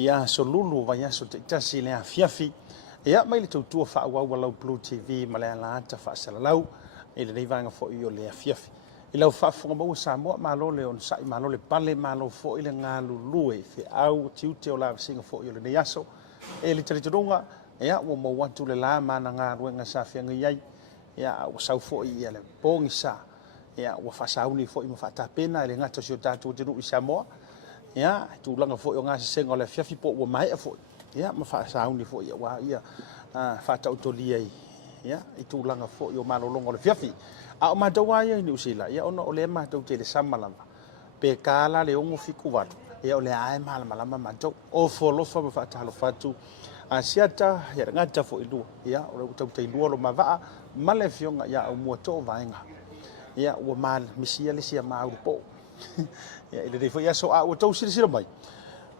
Ia so lulu vai aso te tasi le afiafi. Ia mai le tautua whaua walau Blue TV ma le alata whaasalalau. I le reivanga fo i o le afiafi. I lau whaafunga maua Samoa malo le on sai malo le pale malo fo i le ngā lulue. Fe au tiute o la singa fo i o le neaso. E le taritarunga. Ia ua mawatu le la mana ngā ruenga sa whianga iai. Ia ua sau fo i le bongi sa. Ia ua whasauni fo i mawhatapena. Le ngata sio tātua te i Samoa. Ya tu langa fo yo ngasi senga le fiafi po wa mai fo ya ma fa sauni fo ya wa ya fa ta utolia ya itu langa fo yo malolongo le fiafi a ma tawa ya ni usila ya ono ole ma tau te le samalama pe kala le ongo fiku wa ya ole ai malama ma to o fo lo fa fa ta lo fatu a siata ya ngata fo ilu ya o tau te ilu lo ma va ma le fionga ya o mo to vainga ya o mal misia le sia ma po ya ile dei foi aso a o tau sira mai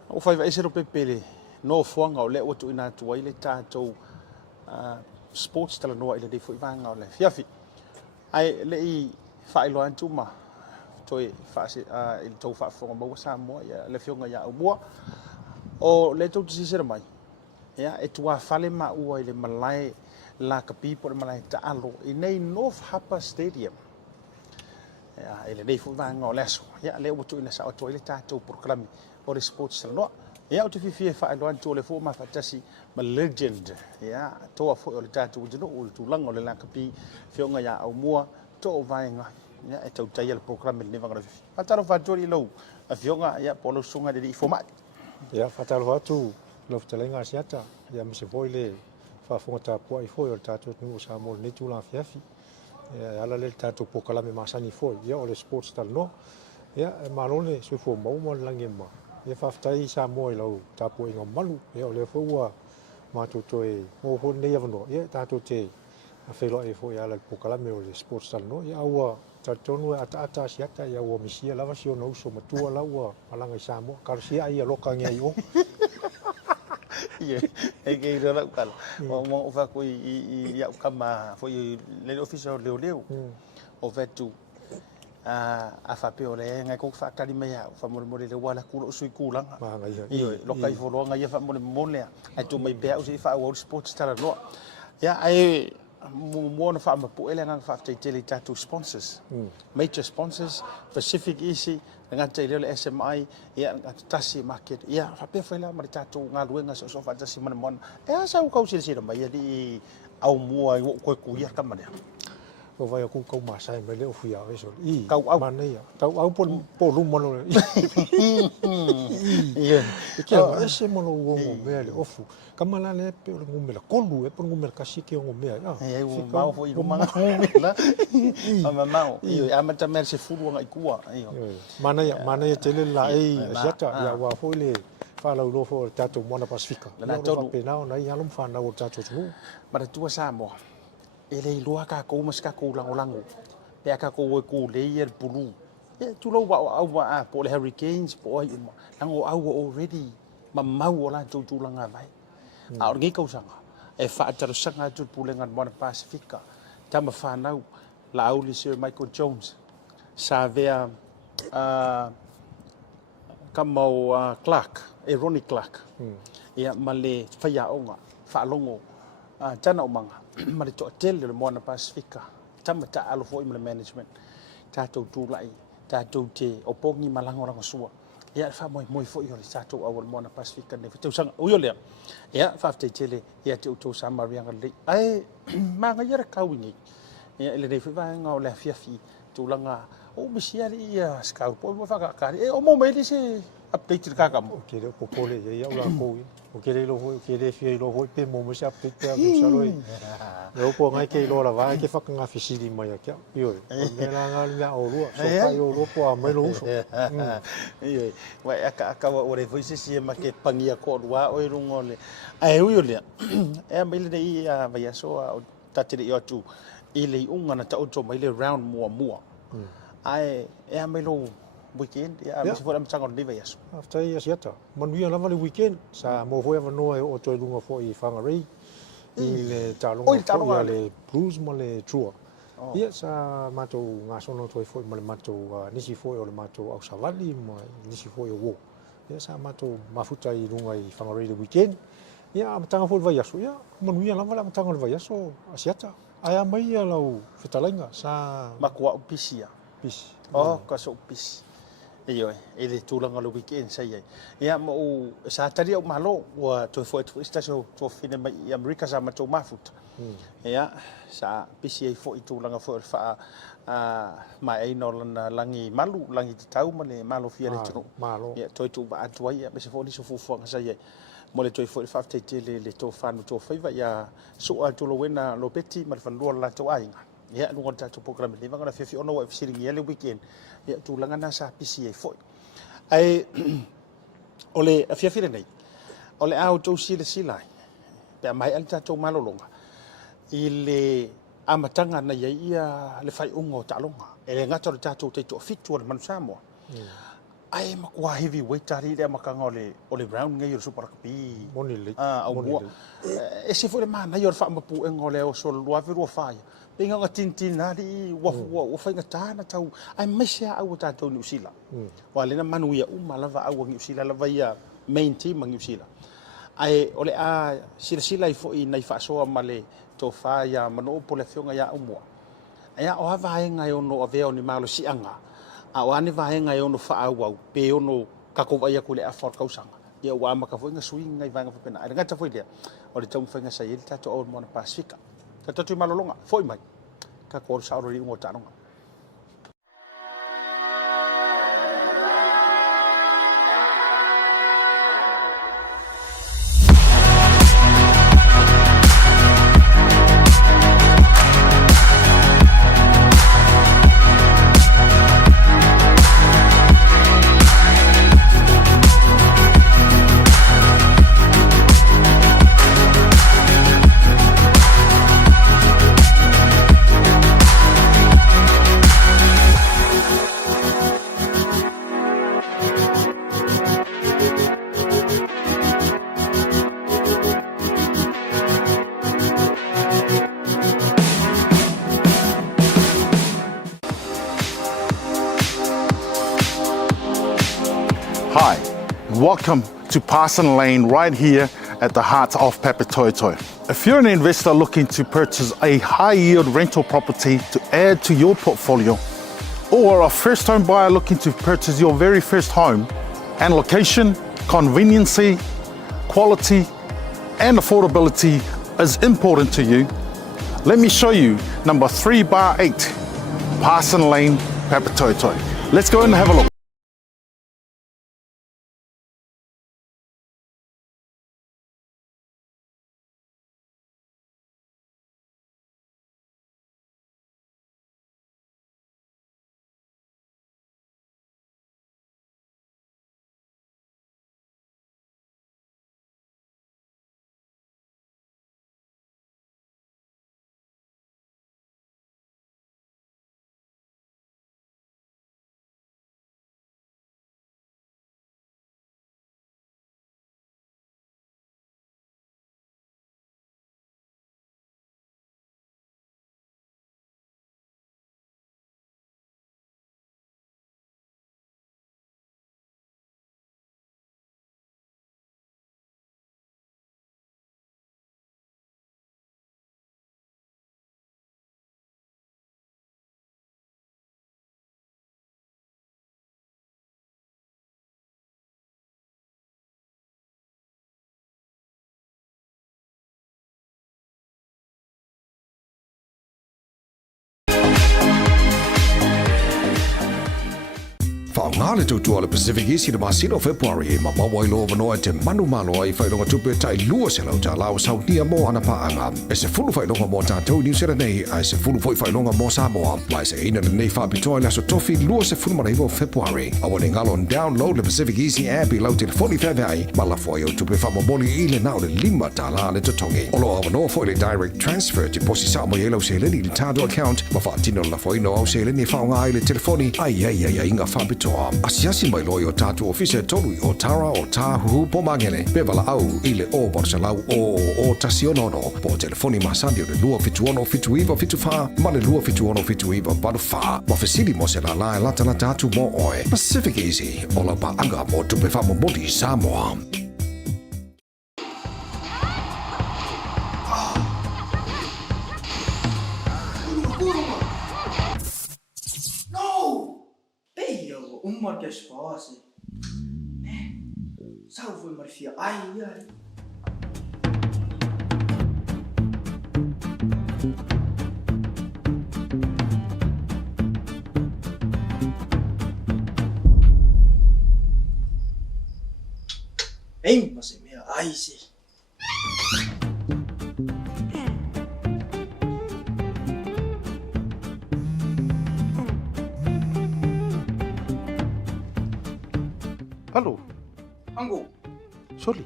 o fai vai sero pepele no fuanga o le o tu ina tu ile tatou sports tala no ile dei foi vanga o le fiafi ai le I fai lo antuma toi fa il tau fa fonga mo sa mo ya le fionga ya o mo o le tau sira mai ya e tua fale ma u ile malai la ka people malai ta alo i nei North Harbour Stadium. Ya ele dei fu vanga o leso ya le o tu ina sa o to ile tatou proclame o le sports no ya o te fifi fa lo anto le fu ma fatasi ma legend ya to fo o le tatou no o tu lango le lakapi fionga ya au mua to vainga ya e tau tai le proclame le vanga fifi ataro fa tori lo a fionga ya polo sunga de format ya fatalo watu lo ftelenga siata ya mse foile fa fonga po I foi o tatou no sa mo le tu la fiafi ya ala le tatou proclame masani foi ya o le sports tal no ya malone se fo mo langema ya faftai sa mo lo tapo inga malu ya o le fo wa ma to e o ho ne ya no ya tatou te a felo e fo ya la proclame o le sports tal no ya wa tatonu ata siata ya o misia lava sio no so matua la wa malanga sa mo karsia ia loka ngai o ye e ke ira kala mo fa ko I ya kama foi le official leo o vetu a fa pe ole ngai ko fa tali me ya fa mo le wala ku sui ku langa i lo kai fo lo ngai fa mo le ai tu mai pe o si fa world sports tala no ya ai mo no fa ma pu ele ngang fa te tele tattoo sponsors major sponsors Pacific Easy dengan te le SMI ya tasi market ya fa pe fa la ma tattoo nga luenga so fa tasi mon e sa ko sira mai di au mo ko ku ya ka ma o vai ku kau masai me le o fia e so I kau au manea tau au po lu mono ia ke ese mono wo me le ofu kamala le pe o ngumela kolu e po ngumela kasiki o ngumela e o mau fo I rumanga la ama mau io amata mer se fulu nga ikua io manea tele la e jata ya wa fo le fa la lo fo tato mona pasifika la to pe na na ya lum fa na o tato tu ma tua sa mo ele lua ka ko mas ka ko lango pe ka ko ko le yer bulu e tu lo wa po le hurricanes po ai lango au already ma mau la tu langa vai a ngi ko sanga e fa tar sanga tu pulenga mo Pacifica tama fa nau la au li Sir Michael Jones sa vea kamo Clark Ronnie Clark ia male fa ya onga fa longo tana o manga ma le hotel le mo Pacifica tama ta alo fo im management tatou tu lai tatou te opongi malango ranga sua ia fa moi fo yo tatou awal mo Pacifica ne tu sang o yo le ia fa te tele ia te to sa marianga le ai manga ia ka wingi ia le de fa nga le fiafi tu langa o misia ia ska po mo fa ka e o mo me le se update ka ka mo ke le popole ia la ko o ke le lo ho ke le fi lo ho pe mo se update pe so roi yo po ngai ke lo la va ke fa nga fisili mai ke yo me la nga lia o lo so pa yo lo po mai lo so io wa ka o le foi se ma ke pangia ko wa o rungo le ai yo le e mai le ia va ya so o tatire yo tu ile unga na ta o to mai le round mo ai e mai lo weekend ya mi se fora mtsanga o live yaso after ya siata man wi la vale weekend sa mo foi va no o to lunga fo I fanga rei I le talonga le blues mo le tour ia sa mato nga sono to foi mo le mato nisi foi o le mato au savali mo nisi foi o wo ia sa matou mafuta I lunga I whangarei le weekend ia amatanga fo le vai aso ia manuia lava le amatanga le vai aso asiata aia mai ia lau whetalainga sa makua upisia pisi ka so upisi iyo ele tulanga le weekend sai ia mo sa tari au malo wa to fo sta so to fine mai America sa matou mafuta ia sa pisi ai fo tulanga fo fa mai ai no langi malu langi tau ma le malo fia le tunu malo ia toi tu ba atu ia be se fo ni so fu sai mo le toi fo fa te le to fanu to faiva ia so al to lo wena lo peti ma fa lo la to ainga ia lu ngota to program le vanga fi ono wa fi ringi le weekend ia tu langa na sa pisi ai foi ai ole afia fi nei ole au to sila pe mai al to malolonga ile amatanga na ia le fai ungo talonga ele ngata le tato te to fitu le manusamo ai makua heavyweight ari le makanga ole round ngai o super kapi moni le au e se foi le mana io fa mapu engole o so lo aviru fa pinga nga tintin ali wa fa nga tana tau ai mesia au tato ni usila wale na manu ia lava au ngi usila lava ia main team ngi usila ai ole sila I foi nai fa so male to fa ia mano po le fionga ia umwa ia o ava nga yo no aveo ni malo si anga a wani va nga yo no fa au pe ono ka ko ia kule a for kausanga ia wa maka foi nga swing ngai vanga pena ai ngata foi dia o le tau fenga sai il tato o mona pasifika tato tu malolonga foi mai ka ko sa ro ri ngo tanonga Hi, welcome to Parson Lane right here at the heart of Papatoetoe. If you're an investor looking to purchase a high-yield rental property to add to your portfolio, or a first-home buyer looking to purchase your very first home, and location, conveniency, quality, and affordability is important to you, let me show you number 3/8, Parson Lane, Papatoetoe. Let's go and have a look. Ngale tu tu ala Pacific East ma sino February ma mawai lo no te manu malo ai fai longa tupe tai lua se lau ta lau sau nia mo ana pa anga e se fulu fai longa mo ta tau New Zealand nei ai se fulu fai longa mo Samoa lai se ina nei fa pitoa la so tofi lua se fulu mai vo February awale ngalo download the Pacific East app i lau te foli ai ma la foi o tupe fa mo boli ile na le lima ta la le totongi olo ava no foi le direct transfer te posi sa mo yelo se le ni tado account ma fa tino la foi no se le ni fa nga ile telefoni ai inga fa pitoa asiasi mai loi o tātou ofise tolu o Tara o Tāhuhu po mangele pe wala au i le o Barsalau o Tasionono po telefoni masandi o le lua fituono fituiva fitufa ma le lua fituono fituiva balufa ma fesili mo se la la lata la tatu mo oe Pacific Easy o la paanga mo tupe fa mo modi Samoa. Uma que as fosse, né? Salve Marfia, ai. Hein, mas é minha, ai sim. Halo, Anggo, Soli.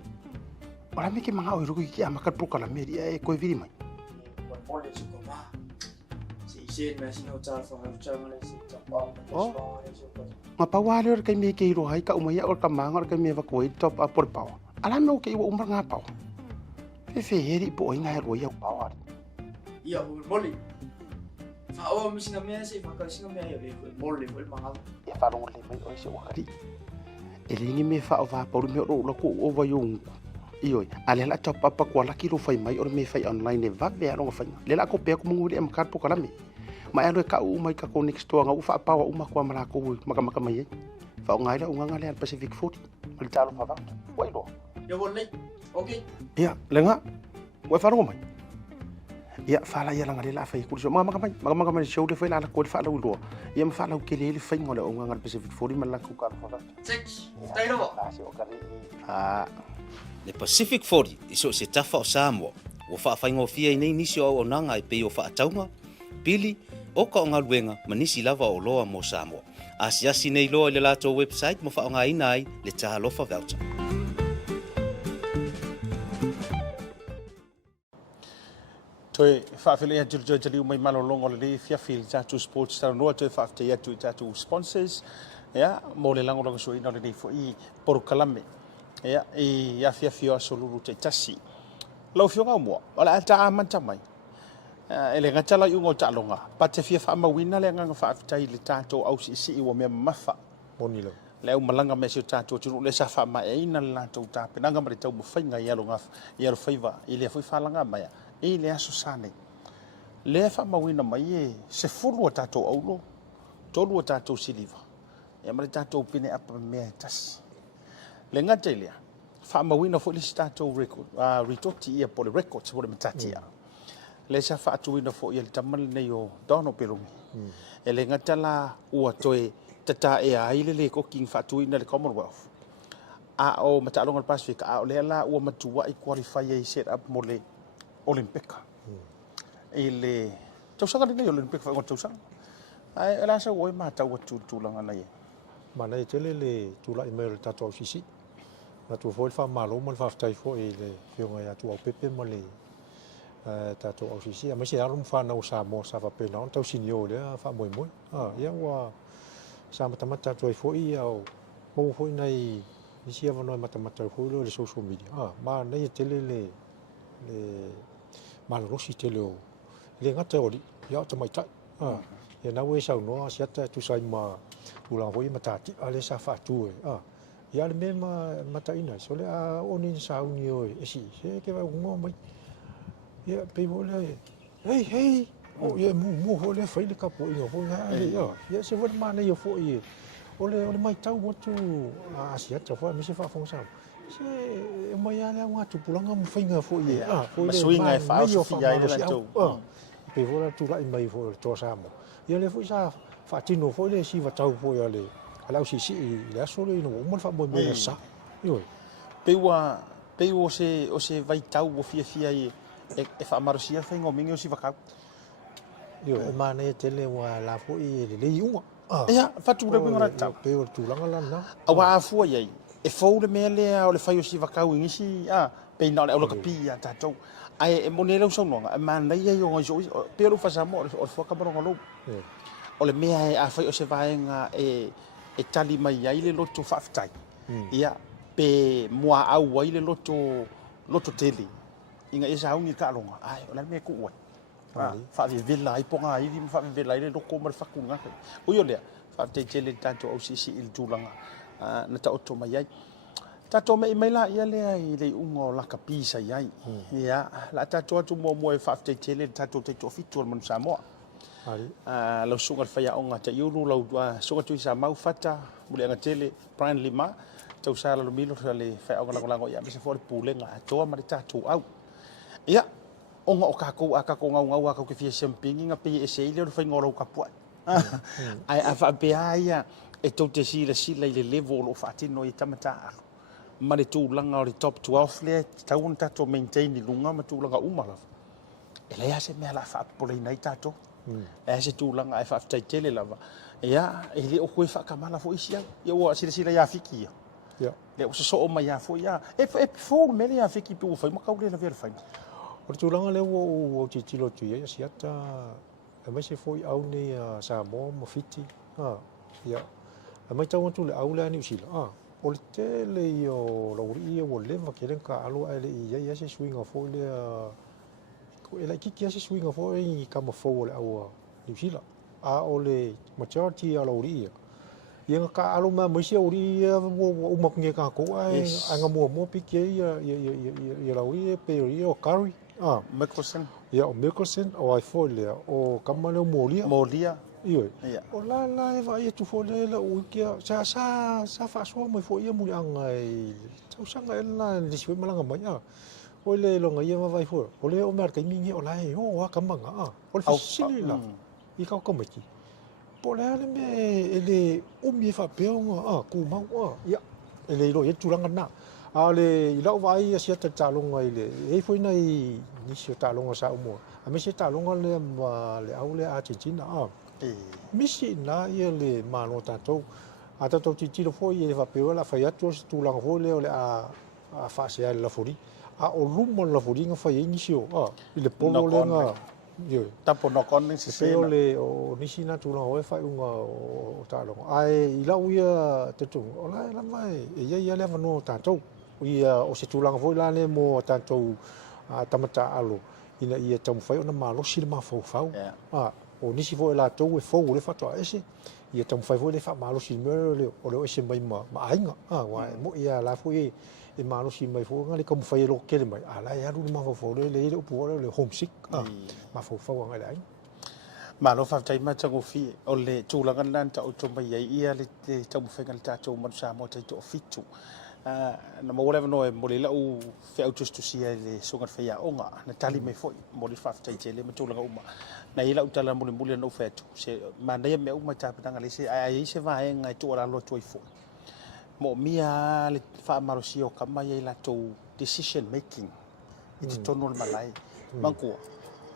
Ora me ke manga o ruki ki amakat pro kala meri e ko viri mai. boleh suka mah. Si masih nak cakap macam si cakap. Ma pa wale or kai me ke ro hai ka umaya or ka manga or kai me va ko top a por pau. Ala no ke wa umar nga pau. Fe heri po inga ro ya pau. Iya, boleh. Fa'awa mo sinamaya sinamaya boleh mahal. E fa ro le mai o se wakari. Elingi me fa ova por me ro lo ko ova yung. Iyo, ale la top apa ko la kilo fai mai or me fai online e va be ro fai. Le la ko pe ko munguri am kar po kala me. Ma ero ka u mai ka ko next to nga u fa pa wa uma ko mara ko maka mai. Fa ngai la unga ngale Pacific Food. Mal talo fa va. Wai lo. Ya boleh. Okey. Iya, lenga. Wa fa ro mai. Iya, fa la ya la ngale la fai kurso. Maka mai show de fai la ko fa la u lo. Ia ma fa la ke le fai ngole unga ngal Pacific Food mal la ku ka fa va. Six. Tayo ba? Ah. Le Pacific Fori iso se tafa o Samoa o whaafainga o fia i nei nisi o nanga i pei o whaataunga pili o ka o ngā luenga manisi lava o loa mo Samoa asiasi nei loa i le lato website mo whaonga ina ai le tahalofa voucher. Toi whaafele ia tulu jali umai malolongo le fia fil tatu sports tara noa toi whaafte ia tatu sponsors ya mo le lango so ina le fo i por kalame ya ia fia fia solulu te tasi lau fionga mo ala ta amanta mai ele ngatala yungo talonga pa te fia fa mawina le nga whaafte le tatu au si o me mafa Monilo. le malanga me se tatu tulu le sa fa mai ina la tau ta penanga ma tau mo fainga ia longa ia ro faiva ile foi falanga mai e le aso sane le fa mawina mai e se fulu tato aulo tolu tato siliva e mari tato pine apa me tas le ngatelia fa mawina fo le tato record retoti ia por records por metatia le sa fa tu wina fo ia tamal nei o dono pelungi e le ngatala ua toe tata e ai le ko king fa tu ina le Commonwealth a o matalonga Pacific a o le la ua matua i qualify e set up mo le Olympic. Ele tausanga ni Olympic fa tausanga. Ai ela sa oi ma tau tu langa nei. Mana i tele le tula email tato sisi. Na tu foi fa malo mo fa tai fo ele fionga ya tu pepe mo le tato sisi. A mesi arum fa na usa mo sa fa pe na tau sinio le fa moi moi. Ya wa sa mata tu fo i au mo fo nei isia va no mata fo le social media. Ma nei tele le malorosi te leo le ngata ori ia te mai tai ia na we sau no sia tu sai ma tu la hoi matati ale sa fa tu ia le mema mata ina so le a oni sau ni oi esi se ke va ngo mai ia pe mo le hey o ia mu ho le fai le kapo ia ho ia se va ma nei fo ia ole mai tau mo tu a sia te fo me se fa fong sa se mai ala nga tu pulanga mo fainga fo ia fo le swinga e fa ia le tu pe vola tu la mai fo to samo ia le fo sa fa tino fo le si va tau fo ia le ala si le solo no mo fa mo me sa io pe o se vai tau o fia e fa marosia fainga o mingi o si va ka io ma ne tele wa la fo i le iunga ia fa tu le ngora tau pe o tu langa la na awa fu ia e fo le mele o le fai o si va ka wingi si pe na le o ka pia tatou ai e monele so no ma na ia yo jo pe lo fa sa mo o fo ka bro ngolo o le mea a fai o se vai nga e e tali mai ai le loto whaafitai. Ia, pe mua au ai le loto tele. Inga e sa haungi ka alonga, ai, o lai mea ku ua. Whaavivela ai ponga ai, whaavivela ai le loko ma le whakunga. Uio lea, whaafitei tele tātou au sisi i le tūlanga na ta oto mai ai. Tātou mai la ia lea i le ungo laka pisa iai. Ia, la tātou atu mua e whaafitei tele tātou teito fitu al manu Samoa. Lau sunga whaia onga te iuru, lau sunga tui sa mau fata, mule anga tele, Brian Lima, tau sa la lumilo sa le whaia onga lango ia, misa fōre pūlenga, toa mare tātou au. Ia, onga o kako a kako ngau a kako ke fia champingi, nga pei e se ile o whai ngoro kapua. Ai a whaapea ia, e tau te sila i le level o whaatino i tamata alo. Ma le tūlanga o le top 12 lea, tau on tātou maintain i lunga ma tūlanga umalawa. E lea se mea la whaapolei nei tātou. E se tūlanga e whaafitai tele lava. Ia, e le o koe whaakamala fo isi au. Ia ua sila ia whiki ia. Le o se so o mai ia fo ia. E fōru mele ia whiki pi uwhai, makau le la vera whai. O le tūlanga leo o titilo tu ia, siata, e mai se fōi au nei Samoa, Mawhiti. Ia, e mai tau atu le au lea ni usila. O le tele i o lauri ia o lewa keren ka alo ai le ia se swinga fōi lea. E la kiki ase swinga fo i kama fo le au New Zealand. O le majority a lauri ia. Ia ka alo ma maisia uri ia o mapunge ka ko ai anga mo piki ia lauri pe ia o Curry. Mickelson. Ia o Mickelson o ai fo le o kama le Molia. Molia. Ia. O la e vai tu fo le la o kia sa fa so mai fo ia mu anga ai. Tau sanga ela le swi malanga mai o le longa ia ma vai fo o le o mer kai mingi o lai o ka manga o le fisili la I ka komiki po le ale me ele o mi fa peonga ku mau ia ele ro e turanga na ale I lau vai sia ta talonga ile e foi nai ni sia talonga sa mo a me sia talonga le le au le Argentina misi na ia le mano tatou a tatou titilo foi e fa peola fa ia tu tulanga foi le ole a fa sia la fori o lumo la furinga fa inisio I le polo le nga io tapo no con se se le o nisina tu no e fa unga o talo ai I la uia te tu o la mai e ia le no tanto ia o se tulanga foi la le mo tanto tamata alo ina ia tamu fai ona malo si le mafau fau o nisi foi la to e fo le fa to ese ia tamu fai foi le fa malo si me le o le ese mai ma ainga wa mo ia la foi e malo si mai fo ngale como fai lo kele mai ala ya ru ma fo le upu le homesick ma fo ngale ai malo fa tai ma tango fi o le tūlanga nan ta o to mai ia le tamu fai ngal ta to man sa mo tai to fitu na mo whatever no e mo le lau fe autos to sia le songa fai a onga na tali mai foi mo le fa tai tele ma tūlanga uma na ila utala mo le muli no fetu se manda ia me uma ta panga le se ai se va ngai to la lo to fo mo mia le fa marosio kama ia la to decision making I te tono le malai manko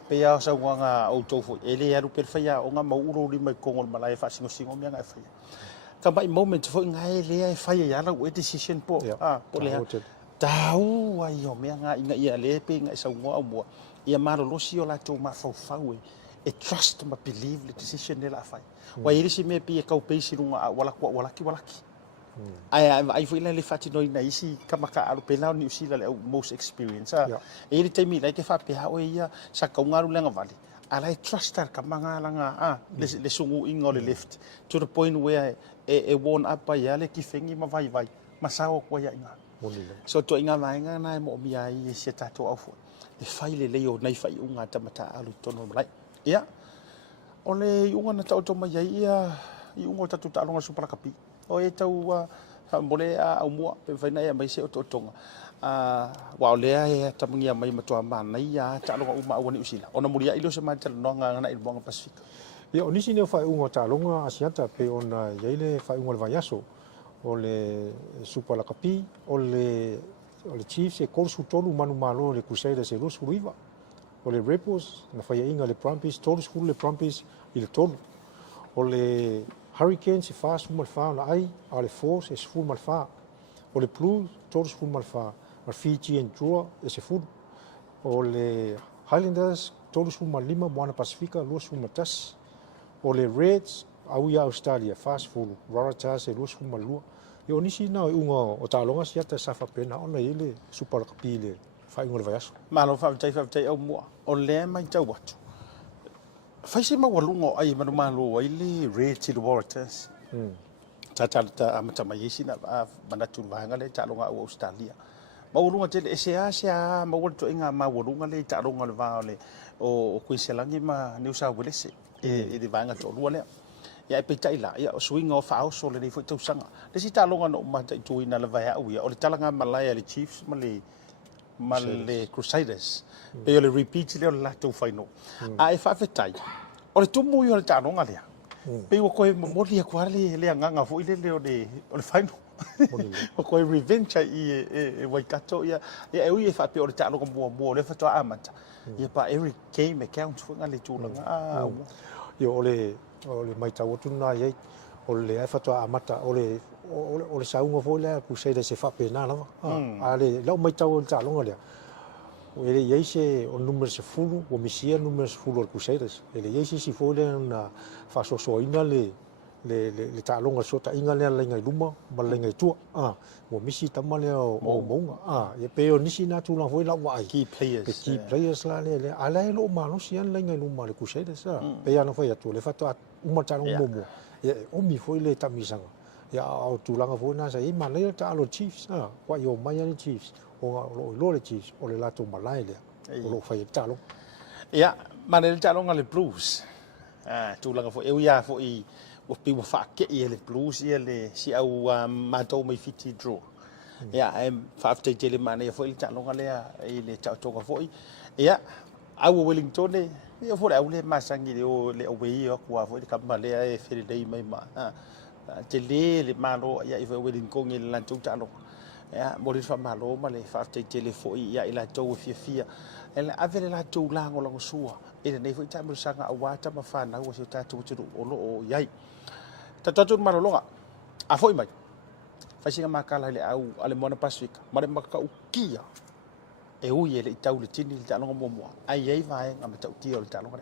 pe ia sa nga o to fo ele ia ru perfia o nga mau uro ri mai kongo le malai fa singo mia nga fa kama I moment fo ngai le ai fa ia la o decision po po le tau ai o mea nga inga ia le pe nga sa ngo mo ia maro lo si o la to ma fa e trust ma believe le decision le la fa wa iri si me pe ka pe si runga wala ki ai foi le fati no ina isi kama ka alu pela ni usila le most experience e ri temi like fa pe ha o ia sa ka ngaru lenga vali ala trustar ka manga langa le sungu ingo le left to the point where e won up by ale ki fengi ma vai ma sa o ko ia inga so to inga vai nga na mo mi ai se tato au e fai le leo nei fai unga tamata alu tono lai ia o le unga na tau to mai ia I unga tatu talonga super kapi o e tau mole au mua pe faina ia mai se o tonga wa lea e tamangia mai matua mana ia talonga uma awani usila ona mulia ilo se mai talonga na ilonga Pasifika ia o nisi ne fai unga talonga asiata pe ona yaile fai unga le vaiaso o le super kapi o le Chiefs e korsu tolu manu malo le Crusaders e Rusu Riva o le Rebels na fai inga le Brumbies tolu skulu le Brumbies I le tolu o le Hurricanes e fa su malfa na ai a le Force e su malfa o le Blues todos su malfa ma Fiji and Drua e se fu o le Highlanders todos su malima moana Pasifika lu su matas o le Reds au ia Australia fast food Waratahs e lua malua e o nisi na unga o talonga siata safa pena ona ile super kapile fai ngol vai aso Malo whawtai au mua. O lea mai tau watu. Whaise mawalunga ai manu malo ai le re te the Waratahs. Ta amata mai isi na manatu vanga le talonga au Australia. Mawalunga te le ese mawal to inga mawalunga le talonga le vao le o Queensland ma New South Wales e de vanga to lua le. Ya pe tai la ya swing of house o le nei foi tau sanga. Le si talonga no mata i tuina le vai au ya o le talanga Malaya le Chiefs ma le Crusaders. Pe o le repeat le o le latou final. A e whawhetai. O le tumu i o le talonga lea. Pe o koe mori a kuara le anganga fo le o le final. O koe revenge i Waikato ia e ui e whape o le talonga mua le whatoa amata. Ia pa Eric Kay McCount fo ngale tūlanga. Yo ole mai tau tuna ye ole ai fatua amata ole saunga fo le ku se se fa pena lava ale lau mai tau ta longa le ele ye se o numero se fulu o misia numero se fulu ku se ele ye se si fo le na fa so ina le ta longa so ta inga le ngai luma ma le ngai tu o misi tama le o monga ye pe o nisi na tu la fo la wa Key players. la le ala lo ma no sian le ngai luma le ku se sa pe ya no fo ya tu le fatua uma ta no mo ye o mi fo le ta misanga ya o tu langa fo na sa i ma le ta lo Chiefs wa yo mai le Chiefs o lo le Chiefs o le la tu malai le o lo fa ta lo Ia, ma le talonga le Blues. Tūlanga fo ia fo i o pi wa whake i le Blues ia le si au mātou mai fiti draw. Ia, whaaftei te le mana ia fo i le talonga lea i le tautonga fo i. Ia, au o Wellington e, ia fo le au le masangi le away o kua fo i le kama lea e whiridei mai ma. Te le malo ia i fo Wellington i le lantou talonga. Ia, mo le whamalo ma le whaaftei te le fo i ia i la tau e fia. Ele avele la tau lango lango sua. Ele nei foi tamu sanga awata ma fana o se tatu tu o lo o yai. Tatu malolonga. A foi mai. Fasinga makala le au ale mona Pacific. Mare maka ukia. E ui ele tau le tini le talonga mo. Ai ai vai ngam tau tio le talonga.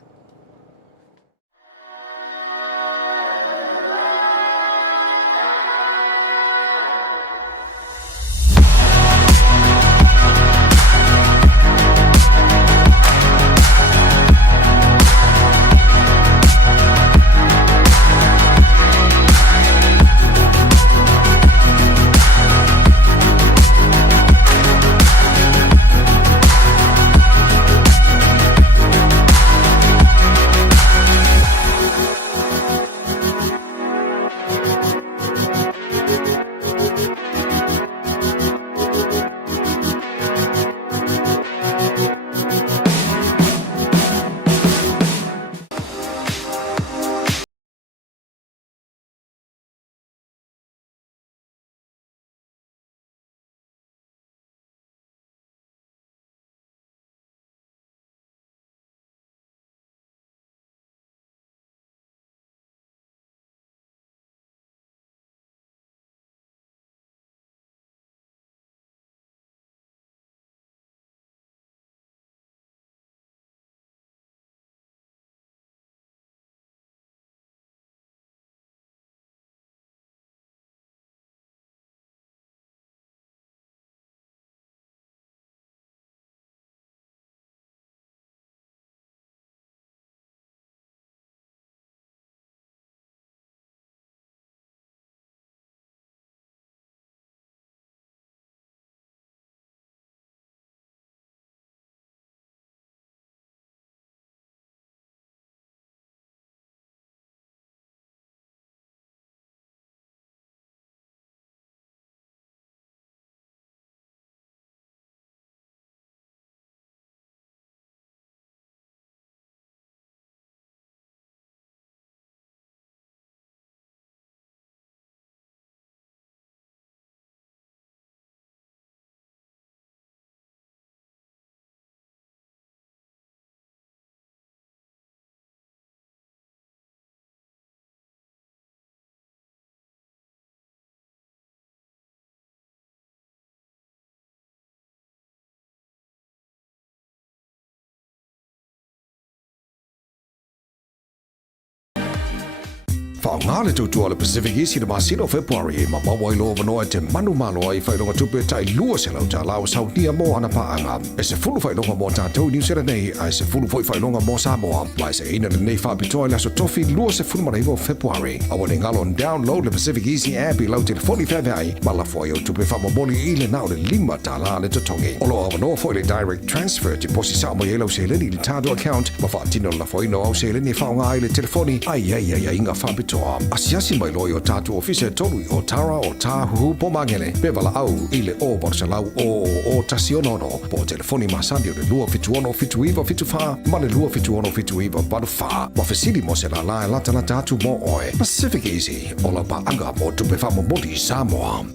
Fa ngā le tautua le Pacific East the Masino February ma mawai lo vanoa te manu malo ai whailonga tupe tai lua se lau tā lau sau nia mo ana paanga. E se fulu whailonga mo tātou New Zealand nei ai se fulu whailonga mo Samoa. Mai se ina le nei whapitoa la so tofi lua se fulu maraivo February. Awane ngalon download le Pacific Easy app I lau telefoni whawai ma la fwai o tupe whamamoli I le nao le lima tā la le totongi. Olo avanoa fwai le direct transfer te posi sa mo yelau se leni le tātou account ma whaatino la fwai no au se leni whaonga ai le telefoni ai inga whapitoa. Asiasi mai loi o tātou ofisa tolu o tara o tāhuhu po mangele. Bevala au I le o borsalau o tasionono. Po telefoni masandi o le lua fituono fituiva fitufa ma le lua fituono fituiva valufa. Ma fesili mo se la la lata la tātou mo oe. Pacific Easy o la paanga mo tupe whamo modi Samoa.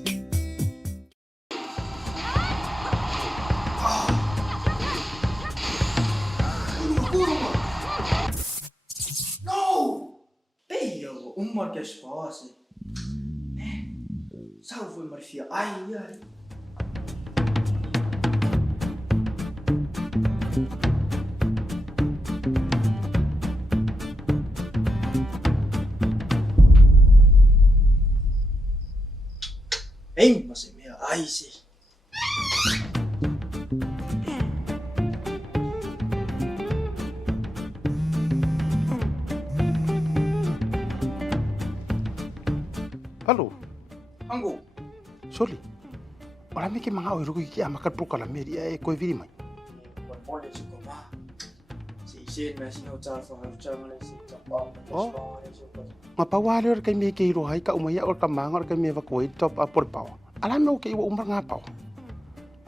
Uma que as fosse, né? Salve, Marfia. Ai. Hein, mas é minha. Ai, sim. Halo, Anggo. Soli. Ora me ke manga o ruku ki amakat pro kala meri e ko viri mai. Olha se como se mas não tá falando chama se tá Oh. Ma pa wale or kai me ke ro hai ka umai or ka manga or kai me va ko top up por pau. Ala me o ke o umba nga pau.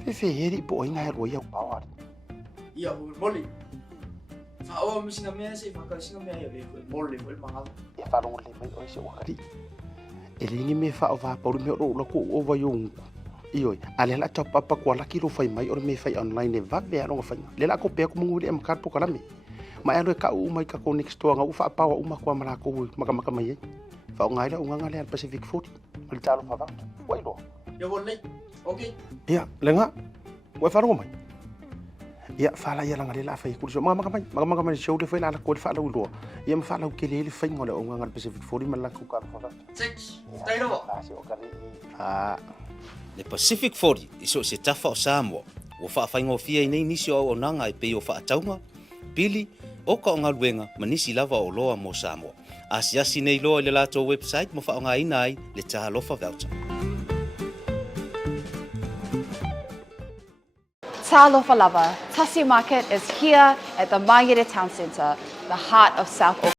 Fe heri po inga ro ya pau. Ia o mole. Fa o mi sina me se fa ka sina me ia le mole o manga. E fa ro le mai o se o kari. Elingi me fa o va por me ro lo ko o va yung. Ioi, ale la top up ko la ki ro fai mai or me fai online e va be ro fa. Le la ko pe ko munguri em kar po kala me. Ma ero ka u mai ka ko next to nga u fa pa u ma ko mara ko maka mai. Fa ngai la u nga le Pacific 40. Mal talo fa va. Wai lo. Ya boleh. Okay. Ya, lenga. Wai fa ro mai. Ya fa la ya la ngai la fa ku so maka mai show de fa la ko fa la u lo. Ya ma fa la ke le fa ngole u nga Pacific 40 mal la ku ka fa va. Six. Stay lo. Le Pacific 40 iso se tafa o Samoa. O whaafaingo fia I nei nisi o nanga I pei o whaataunga. Pili, o ka o ngā luenga manisi lava o loa mo Samoa. Asiasi nei loa I le lato website mo whaonga ina ai le tahalofa voucher. Talofa Lava, Tasi Market is here at the Mangere Town Centre, the heart of South Auckland.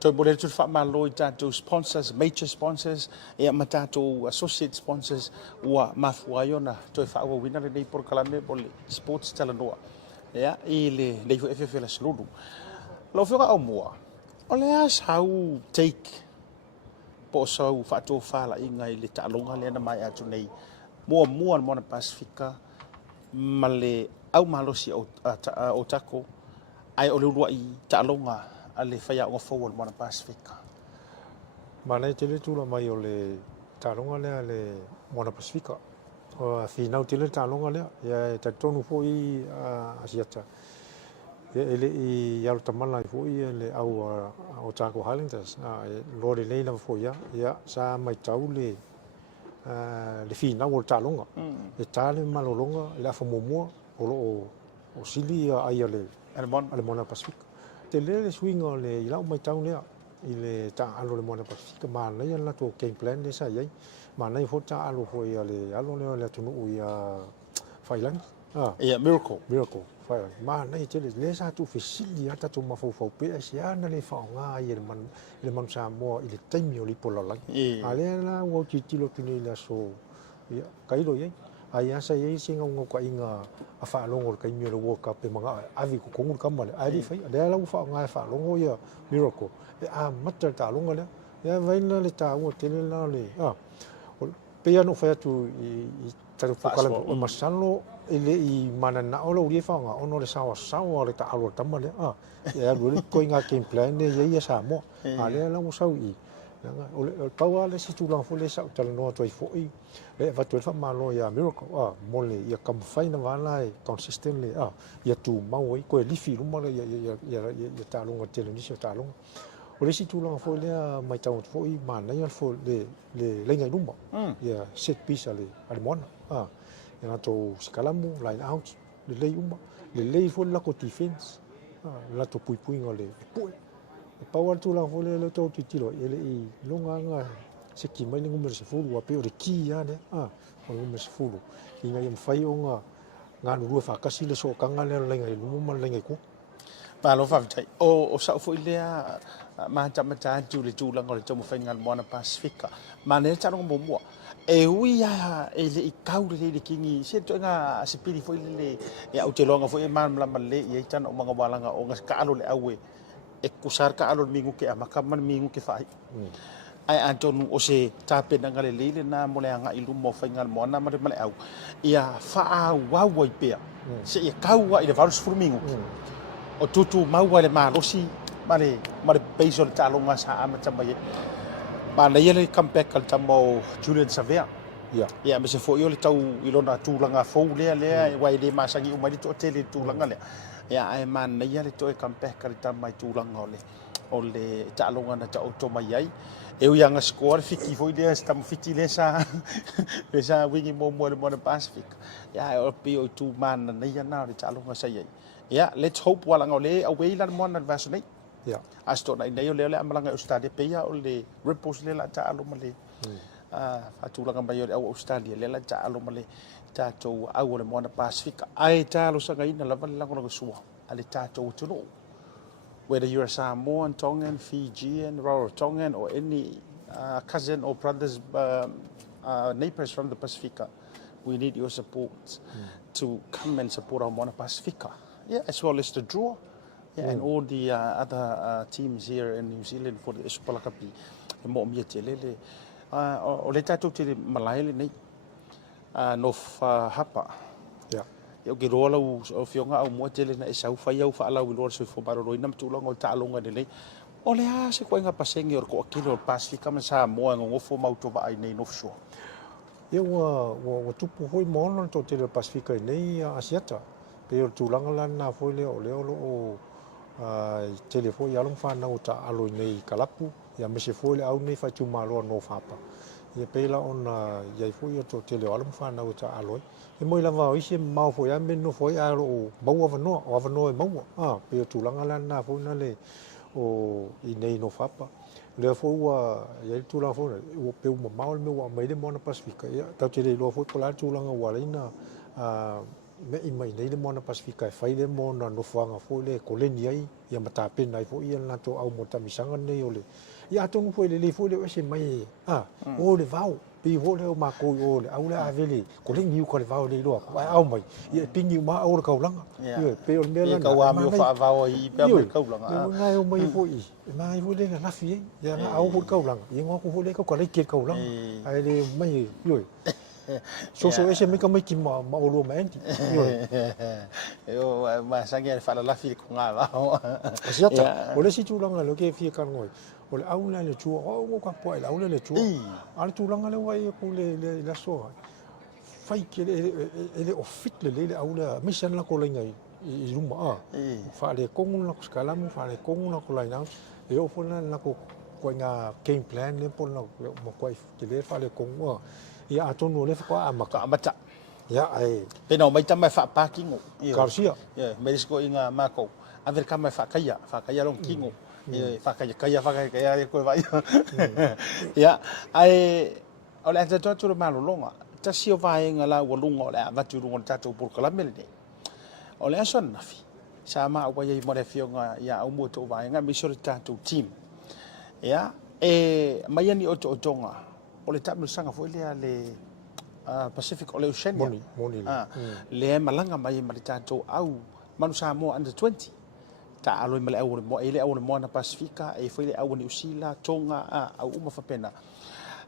Toi bole tu fa malo tato sponsors, major sponsors, e ma tato associate sponsors wa mafuayona toi fa wa winner dei por kalame bole sports talanoa. Ya ile dei FF la sludu. Lo fera o moa. Ole as how take po so fa to fa la inga ile talonga le na mai atu nei. Mo na Pasifika male au malosi o tako ai o lua I talonga ale fai o fo mo na Pasifika. Mana tele tula mai o le taronga le Moana Pasifika. O finau tele taronga le ya ta tonu foi asiata. Ya ele I yalo tamana foi le au o Taco Highlanders. Lori nei na foi ya sa mai taule le finau o taronga. E tale malolonga la fomomo o sili ai ale Moana Pasifika. Te le swingo le ilau mai tau lea I le ta alo le Moana Pasifika ma nei ala to game plan le sa yai ma nei fo ta alo foi le alo le tunu ia Failang Yeah, miracle. fai ma nei te le sa tu fisili ata tu mafau pe sia na le fa nga ye man sa mo ile taimi o li pola la ale na wo ki tilo tuni la so ya kai lo ye ai sa ye singa ngo ka inga a fa longo ka mi lo ka pe manga avi ko kongu ka male ai fai ale la fa nga fa longo ya miracle a matter ta longo le ya vai na le ta wo te le la le pe ya no fa tu i taru pokala o masalo ele i mana na ola uri fanga ono le sawa le ta alo tama le ya lu ko inga game plan ne ya sa mo ale la mo sau i o pawa le si tu lang fo le sa tala no toi fo i le va tu fa malo ya miracle mo le ya kam fai na vala consistently ya tu mau i ko li fi lu mo ya ta longa tele ni ta longa o le si tu lang fo le mai tau fo i mana ya fo le ngai lu mo ya set piece ale mona yana to skalamu line out le lei uma le lei fo la ko defense la to pui ngole pui power tu la fo le to titilo ele i longa nga se ki mai ngum se fulu wa pe o ki ya ne o ngum se fulu inga yam fai onga nga lu fa kasi le so kanga le ngai lu mo le ngai ko pa lo fa tai o sa fo ile ma cha tu le tu la ngole to mo fa ngal mo na Pacifica ma ne cha no mo mo e uia e le i kau le kingi se to nga se pili foi le ya o te longa foi man la male e tan o manga walanga o nga ka alo le awe e kusar ka alo mingu ke amaka man mingu ke fai ai antonu o se tape na ngale le na mo le nga ilu mo fa ngal mo na ma le au ia fa wa wa pe se e kau wa i le valus formingu o tutu mau le malosi mare beiso le talonga sa ama tamaye ma le ele comeback al tamo Julian Savea ya me se foi o le tau i lona tulanga fou le wai le masangi umai to tele tulanga le ya ai man le ele to comeback al tamai tulanga o le talonga na ta automai ai eu yang score fiki foi le stam fiti le sa wingi mo le Pacific ya o pe o tu man na ya na le talonga sa ai ya let's hope wala ngole away la mo na vasne ya asto na nei le amalanga Australia pe ya o le repos le la ta alo male fatulanga mai o Australia le la ta alo male ta to au le mo na Pacific ai ta lo sanga ina la la ko so ale ta to no whether you're a Samoan, Tongan, Fijian, Rarotongan or any cousin or brothers neighbors from the Pacifica, we need your support to come and support our Moana Pacifica. Yeah, as well as the draw. Yeah, and all the other teams here in New Zealand for the Esupalakapi. Mo mia te lele. O le tātou te malaele nei. Nof hapa. ya Yo ke rola o fionga au mo tele na e sau fai au fa ala wi lor so fo baro roi nam tu longa ta longa de nei. O le a se koinga pasengi or ko kilo Pacifica ma sa mo ngo fo mauto ba ai nei nof so. ia wa tupu hoi mono to te Pacifica nei asiata pe o tulanga lana foi le o telefoni ya long fa na uta alo nei kalapu ya me se foi le au nei fa tu malo no fapa ia pe la ona ia foi to tele alo fa na uta alo e moi la va isi mau foi a me no foi alo mau ava no e mau pe o tulanga lana foi na le o i nei no fapa le foi wa ia tulanga foi o pe mo mau me wa mai de Moana Pacifica ia ta tele lo foi pola tulanga wa leina me i mai nei le Moana Pacifica e fai le mona no fanga foi le koleni ai ia mata pena i foi ia na to au mo tamisanga nei ole ia tonu foi le foi le se mai o le vau pi ho le ma ko o le au le avele koleni ko le vau le lo au mai ia pingi ma au le kaulanga ia pe o le Ia ka wa mi fa vau i pe o kaulanga. ngai o mai foi mai foi le na fi ia na au ho kaulanga ia ngo ko le ko le ke kaulanga ai le mai yo so ese me ka mai ki ma o lo mai ndi Yo ma sangi fa la fi ko nga va. asiata o le situlanga lo ke fi ka ngoi o le au le tu o ngo ka po au le tu al tulanga le wai ko le la so fai ke le o fit le au le mission la ko le ngai i ruma fa le kongu na ko skala mo fa le kongu na ko lai na e o fona na ko ko nga game plan le po na mo ko ke le fa le kongu ia atonu le fa amaka Amata. ia ai Pena mai tama fa parking. Garcia Yeah, medisko inga mako. Aver kama fa kaya long kingo. Fa kaya ko vai. Ya, ai ole ata to malo longa. Ta sio vai nga la wolunga ole ava tu runga tato por kala mele. O le aso nafi. Sa ma wa ye mo le fionga ya au mo to va nga mi so tatu team. Ya mai ani o to tonga. O le tamu sanga fo le Pacific o le Oceania. Moni. Le malanga mai ma tatu au manu sa mo under 20. Ta alo mele au mo ele au mo na Pacifica e foi le au ni usila tonga au uma fa pena.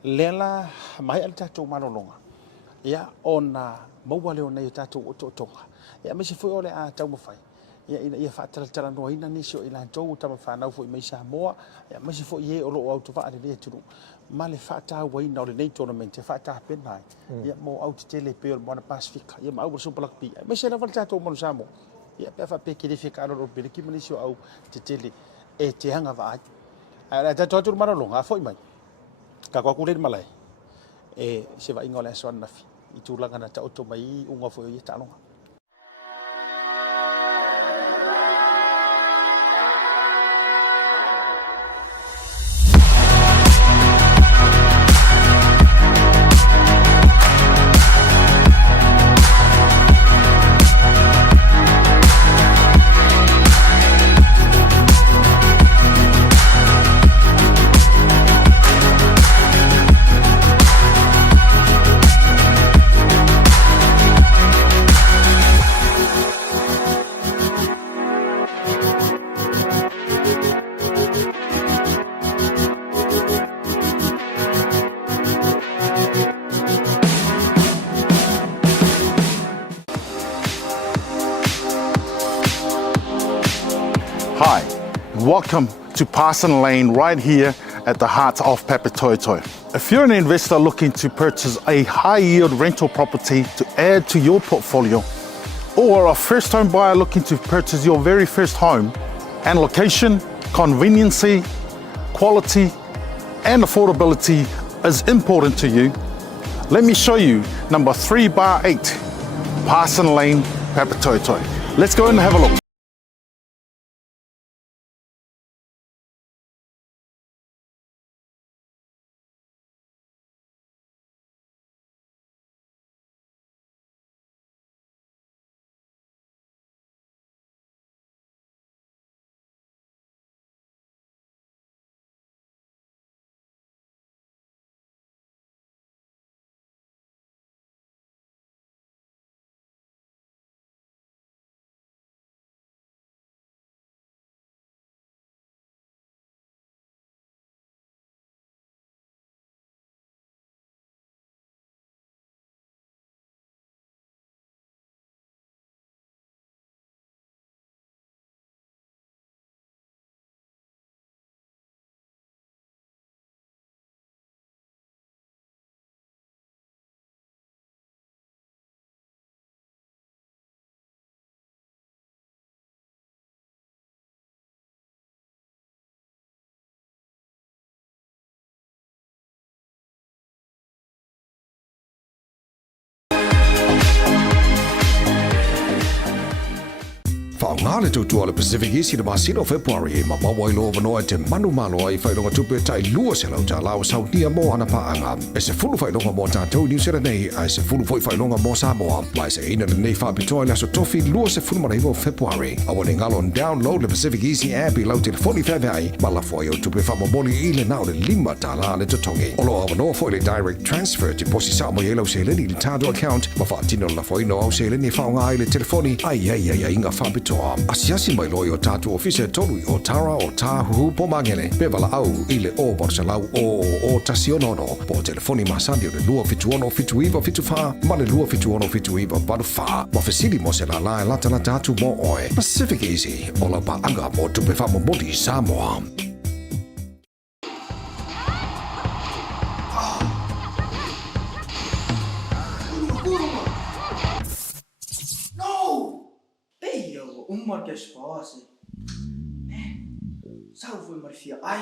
Lela mai al tatu malolonga. Ya ona mawale ona i tatu o to tonga. Ya me se foi ole a tau mafai. Ia fa tala no ina ni so ila tau tama fa na foi mai sa moa. Ya me se foi ye o lo au to fa le tunu. Male fa ta wa ina ole nei tournament fa ta pena. Ya mo au te tele pe o mo na Pacifica. Ya ma au so plak pi. Me se na fa tatu mo sa mo. Ia pe fa pe ki fica no be ki mani so au te tele e te hanga va. Ala tatu tu mara longa foi mai. Ka ko le malai. E se va ingola so na fi. I tūlanga na ta oto mai unga fo i tālonga. Hi, and welcome to Parson Lane right here at the heart of Papatoetoe. If you're an investor looking to purchase a high-yield rental property to add to your portfolio, or a first-home buyer looking to purchase your very first home, and location, conveniency, quality, and affordability is important to you, let me show you number 3/8, Parson Lane, Papatoetoe. Let's go and have a look. Ngale tu le Pacific East the Masino February ma mawai lo vano te manu malo ai fai longa tupe tai lua se lau ta lau sau nia mo ana pa anga e se fulu fai longa mo ta tau New Zealand nei ai se fulu fai longa mo Samoa mai se ina nei fa pitoa la so tofi lua se fulu mara ivo February awani ngalon download the Pacific Easy app i lau telefoni ai ma la foi o tupe fa moboli ile na le lima ta la le totongi olo avano foi le direct transfer te posi sa mo yelo se le ni tado account ma fa tino la foi no au se le ni fa nga ile telefoni ai inga fa pitoa asiasi mai loyo tatu ofisa tolu o tara o tahu po magele bevala au ile o borsalau o tasionono po telefoni masandi o le lua fituono fituiva fitufa ma le lua fituono fituiva badufa ma fesili mo se la lata tatu mo oe Pacific Easy o la pa anga mo tupe fa mo modi Samoa. Uma resposta. Salve, Marfia. Ai.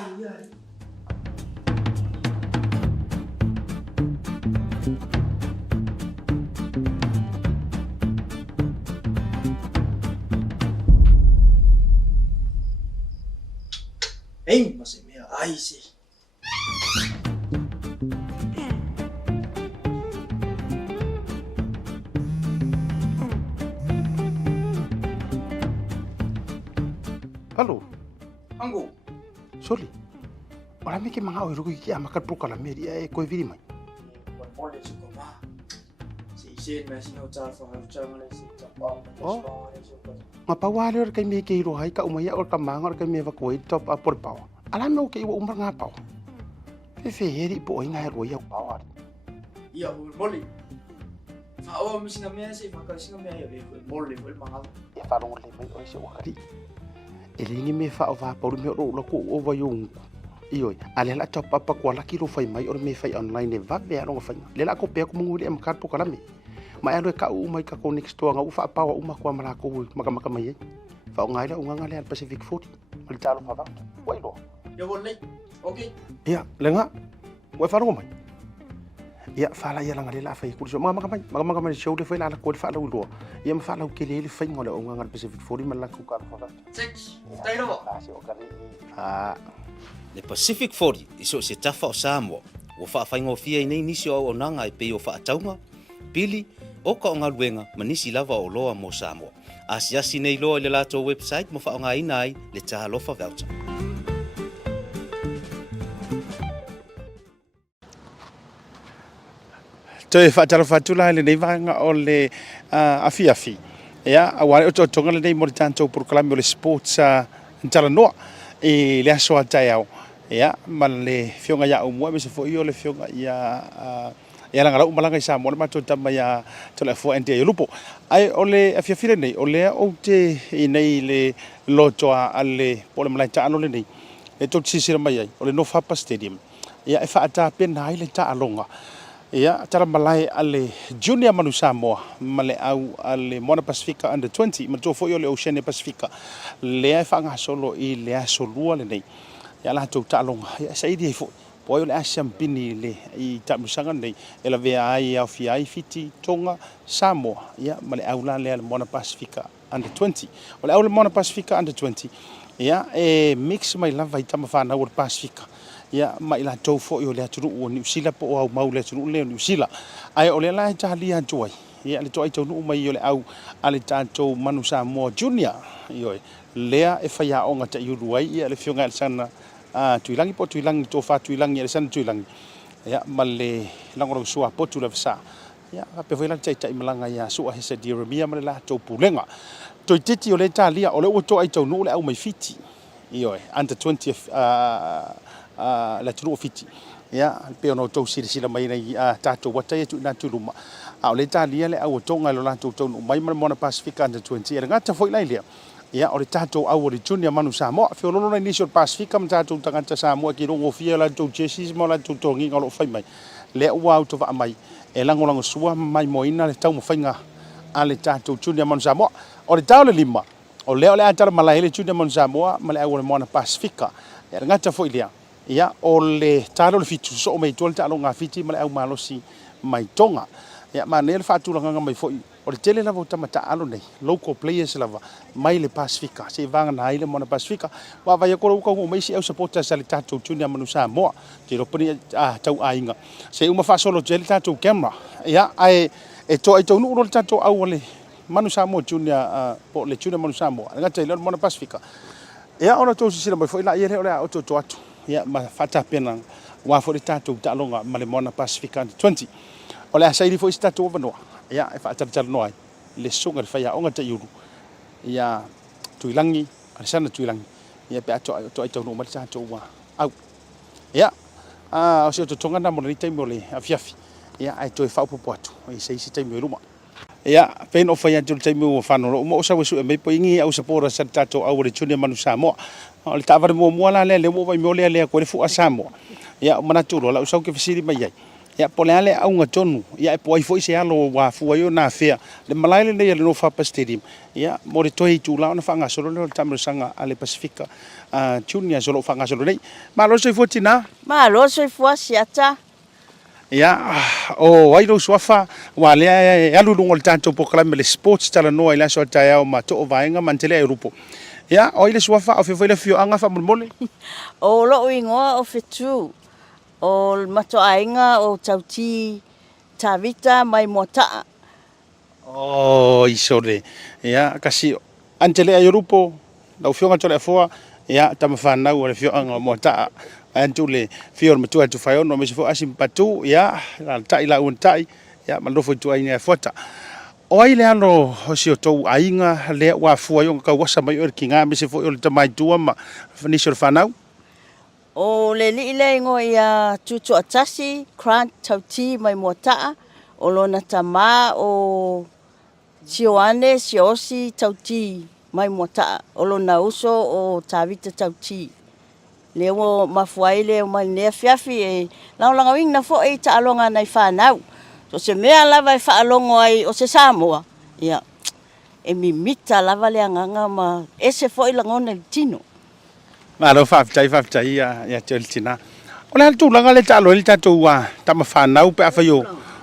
Ei, mas é minha. Ai, sim. Palo, Anggo. soli. Ora me ke manga o ruku ki ama ka prokala me e ko viri mai. Wan mole si ko ma. Si sen me si no ta fa ha chang le si ta pa. Oh. Ma pa wale or kai me ke ro hai ka umaya or ka manga or kai me va ko top up por pau. Ala me o ke umar nga pau. Fe heri po inga ro ya pau. Ia mole. Fa o mi singa me si fa ka singa me ya mole mole manga. E fa ro le mai o se o kari. Ele ni me fa o va por me ro ko o va yung. Iyo, ale la top up ko la kilo fai mai or me fai online e va be ro fai. Le la ko pe ko munguli am kar po kala me. Ma alo ka u mai ka ko next to nga u fa pa u ma ko mara ko maka mai. Fa ngai la u nga le Pacific 40. Mal talo fa va. Wai lo. Ya bon le. Okay. Iya, lenga. Wai fa ro mai. Iya, fa la ya la ngale la fai ku so maka mai show le fai la ko fa la u lo. Ia ma fa la ke le fai ngole u nga Pacific 40 mal la ku ka fa va. 6. Dai lo. Ah. Le Pacific 40 iso se tafa o Samoa. Ua whaafaingofia i nei nisi o nanga e pei o whaataunga. Pili, o ka o ngā luenga ma nisi lava o loa mo Samoa. Asiasi nei loa i le lato website mo whaonga ina ai le tahalofa voucher. Toi whaatara whaatula le nei vanga o le afi. Ia, aware o tonga le nei mo le tātou proklami o le sports ntala noa. E le aso atai au. Ia, ma le fionga ia umua me se fo io le fionga ia la ngara umalanga i Samoa le matou tama ia tole fo ente i lupo. Ai o le afiafile nei, o le o te i nei le loto a le pole malai ta alo le nei. E tot sisira mai ai, o le Nofapa Stadium. Ia e whaata pena ai le ta alonga. Ia, tara malai ale Junior Manu Samoa, male au ale Moana Pacifica Under 20, ma tō fo i o le Oceania Pacifica. Lea e whaanga solo i lea solua le nei. Ia la tau talonga, ia sa idi e fo. Poi o le asiampini le i tamusanga nei, e la vea ai au fi ai fiti tonga Samoa. Ia, male au la lea le Moana Pacifica Under 20. O le au le Moana Pacifica Under 20. Ia, e mix mai lava i tama whanau o le Pacifica. Ia mai la tau fo i o le aturu o New Zealand po au mau le aturu le New Zealand. Ai o le la tahali atuai. Ia le toi tau nu mai i o le au ale tātou Manu Samoa Junior. Ioi lea e whaia o ngata i uruai ia le fionga e sana tuilangi po tuilangi tō wha tuilangi e le sana tuilangi. Ia ma le langorong sua po tu le wasa. Ia pe foi la tai malanga ia sua hesa diarrhea ma le la tau pulenga. Toi titi o le talia o le o to ai tau nu le au mai fiti. Ioi under 20 la tru fiti. Ia pe ono tau sila mai nei tātou watai tu na tuluma. A o le talia le au tonga lo la tau mai ma Moana Pacifica Under 20. E ngata foi lai lea. Ia o le tātou au o le Junior Manu Samoa. Whiololo nei nisi o le Pacifica ma tātou tangata Samoa ki rongo fia la tau jerseys ma la tau tongi ngalo whai mai. Le ua au towa mai. E langolango sua mai moina le tau mawhainga a le tātou Junior Manu Samoa. O le tau le lima. O leo le atara malai le Junior Manu Samoa ma le au o le Moana Pacifica. E ngata foi lea. Ia o le talo le fitu so o mai tole talo ngā fiti ma le au malosi mai tonga. Ia ma ne le whaatulanga mai foi. O le tele lava o tamata alo nei, local players lava, mai le Pacifica, se vanga na ile Moana Pacifica, wa vai ko uka o mai si au supporter sa le tātou Junior Manu Samoa, te ropani tau ainga. Se uma fa solo te le tātou camera. Ia ai e to ai tau nu le tātou au le Manu Samoa Junior po le Junior Manu Samoa. Ngata le Moana Pacifica. Ia ona to sila mai foi la ia le o to atu. Ia ma fata pena wa fo le tātou talonga ma le Moana Pacifica 20. O le asai foi tātou vanoa. Ia e whaatara noai, le sunga le whaia onga te iuru. Ia tuilangi, ale sana tuilangi. Ia pe ato ai tau no mati tātou wa au. Ia, o se o tonga na mona ni taimi o le afiafi. Ia ai toi whaupopo atu, i se isi taimi o ruma. Ia, pen o whaia tulu taimi o whanoro, mo osa wasu e mei po ingi au sapora sa tātou au le Junior Manu Samoa. O le tāware mua la le mo vai mo le koe le fua Samoa. Ia, o manaturo, la usau ke whisiri mai ai. Ia pole ale au nga tonu ia e poi foi se alo wa fu yo na fea le malaile nei le Nofapa Stadium ia mo le toi tu la na fanga solo le tamu sanga ale Pacifica Junior solo fanga solo nei ma lo se fotina ma lo se fo siata ia o ai lo swafa wa le alu ngol tanto proclame le sports tala no ila so ta ma to vaenga mantele e rupo ia o ile swafa o fe le fio anga fa mole o lo ingo o fetu o mato ainga o tauti tavita mai mota o isore ia kasi antele ai rupo lau fionga tole fo ia tama fana o le fionga mo ta antu le fior matu atu fai ono me se fo asim patu ia la tai la un tai ia malofo tu ai ne fota o ai le ano o si o tou ainga le wa fu ai ka wasa mai o kinga me se fo o le tamai tua ma fani sur fanau O le li le ngo ia tutu atasi, crunch tauti mai motaa, o lona tama o sioane, siosi tauti mai motaa, o lona uso o tawita tauti. Le o mafuai le o mai nea fiafi e laulanga wing na fo e ta alonga nei whanau. So se mea lava e whaalongo ai o se Samoa. Ia, e mi mita lava le anganga ma e se fo i langona i tino. ma lo fa tai ya teltina o le tu langa le talo le tatu wa tama fanau pe afayo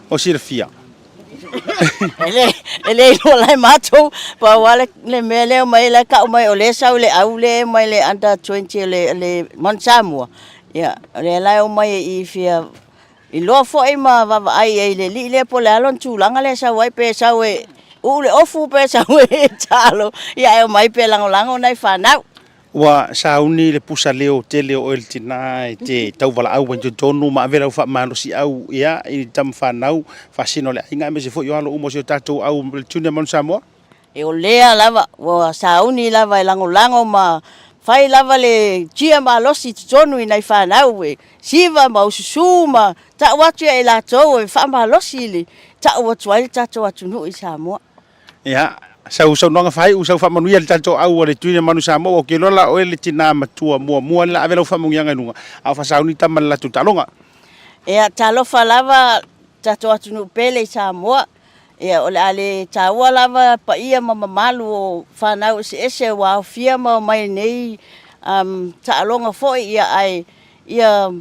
o sirfia ele no lai mato pa wale le mele mai la ka mai o le sau le au le mai le under 20 le Monsamua ya le lai o mai I fia I lo fo e ma va ai le li le po le alon tu langa le sau ai pe sau e u le ofu pe sau e talo ya e mai pe lango nai fanau wa sauni le pusa leo tele o el tina te tau wala au wanjo tonu ma vera fa mano si au ia I tam fanau fasino le inga me se fo yo alo umo se tatu au le tune Monsamua e o lea lava wa sauni lava lango ma fai lava le tia ma losi tonu I nai fanau e siva ma ususu ma ta watu e la to e fa ma losi le ta watu ai ta watu no I Samoa ia sau nonga fai usau fa manuia le tatu au le tune Monsamua o ke lola o le tina matua mua la avela fa munga nunga a fa sauni tam la tu talonga e talo fa lava ta watu no pele Samoa e o le ale taua lava pa ia malu o whanau ese wa fia ma mai nei ta alonga foi ia ai ia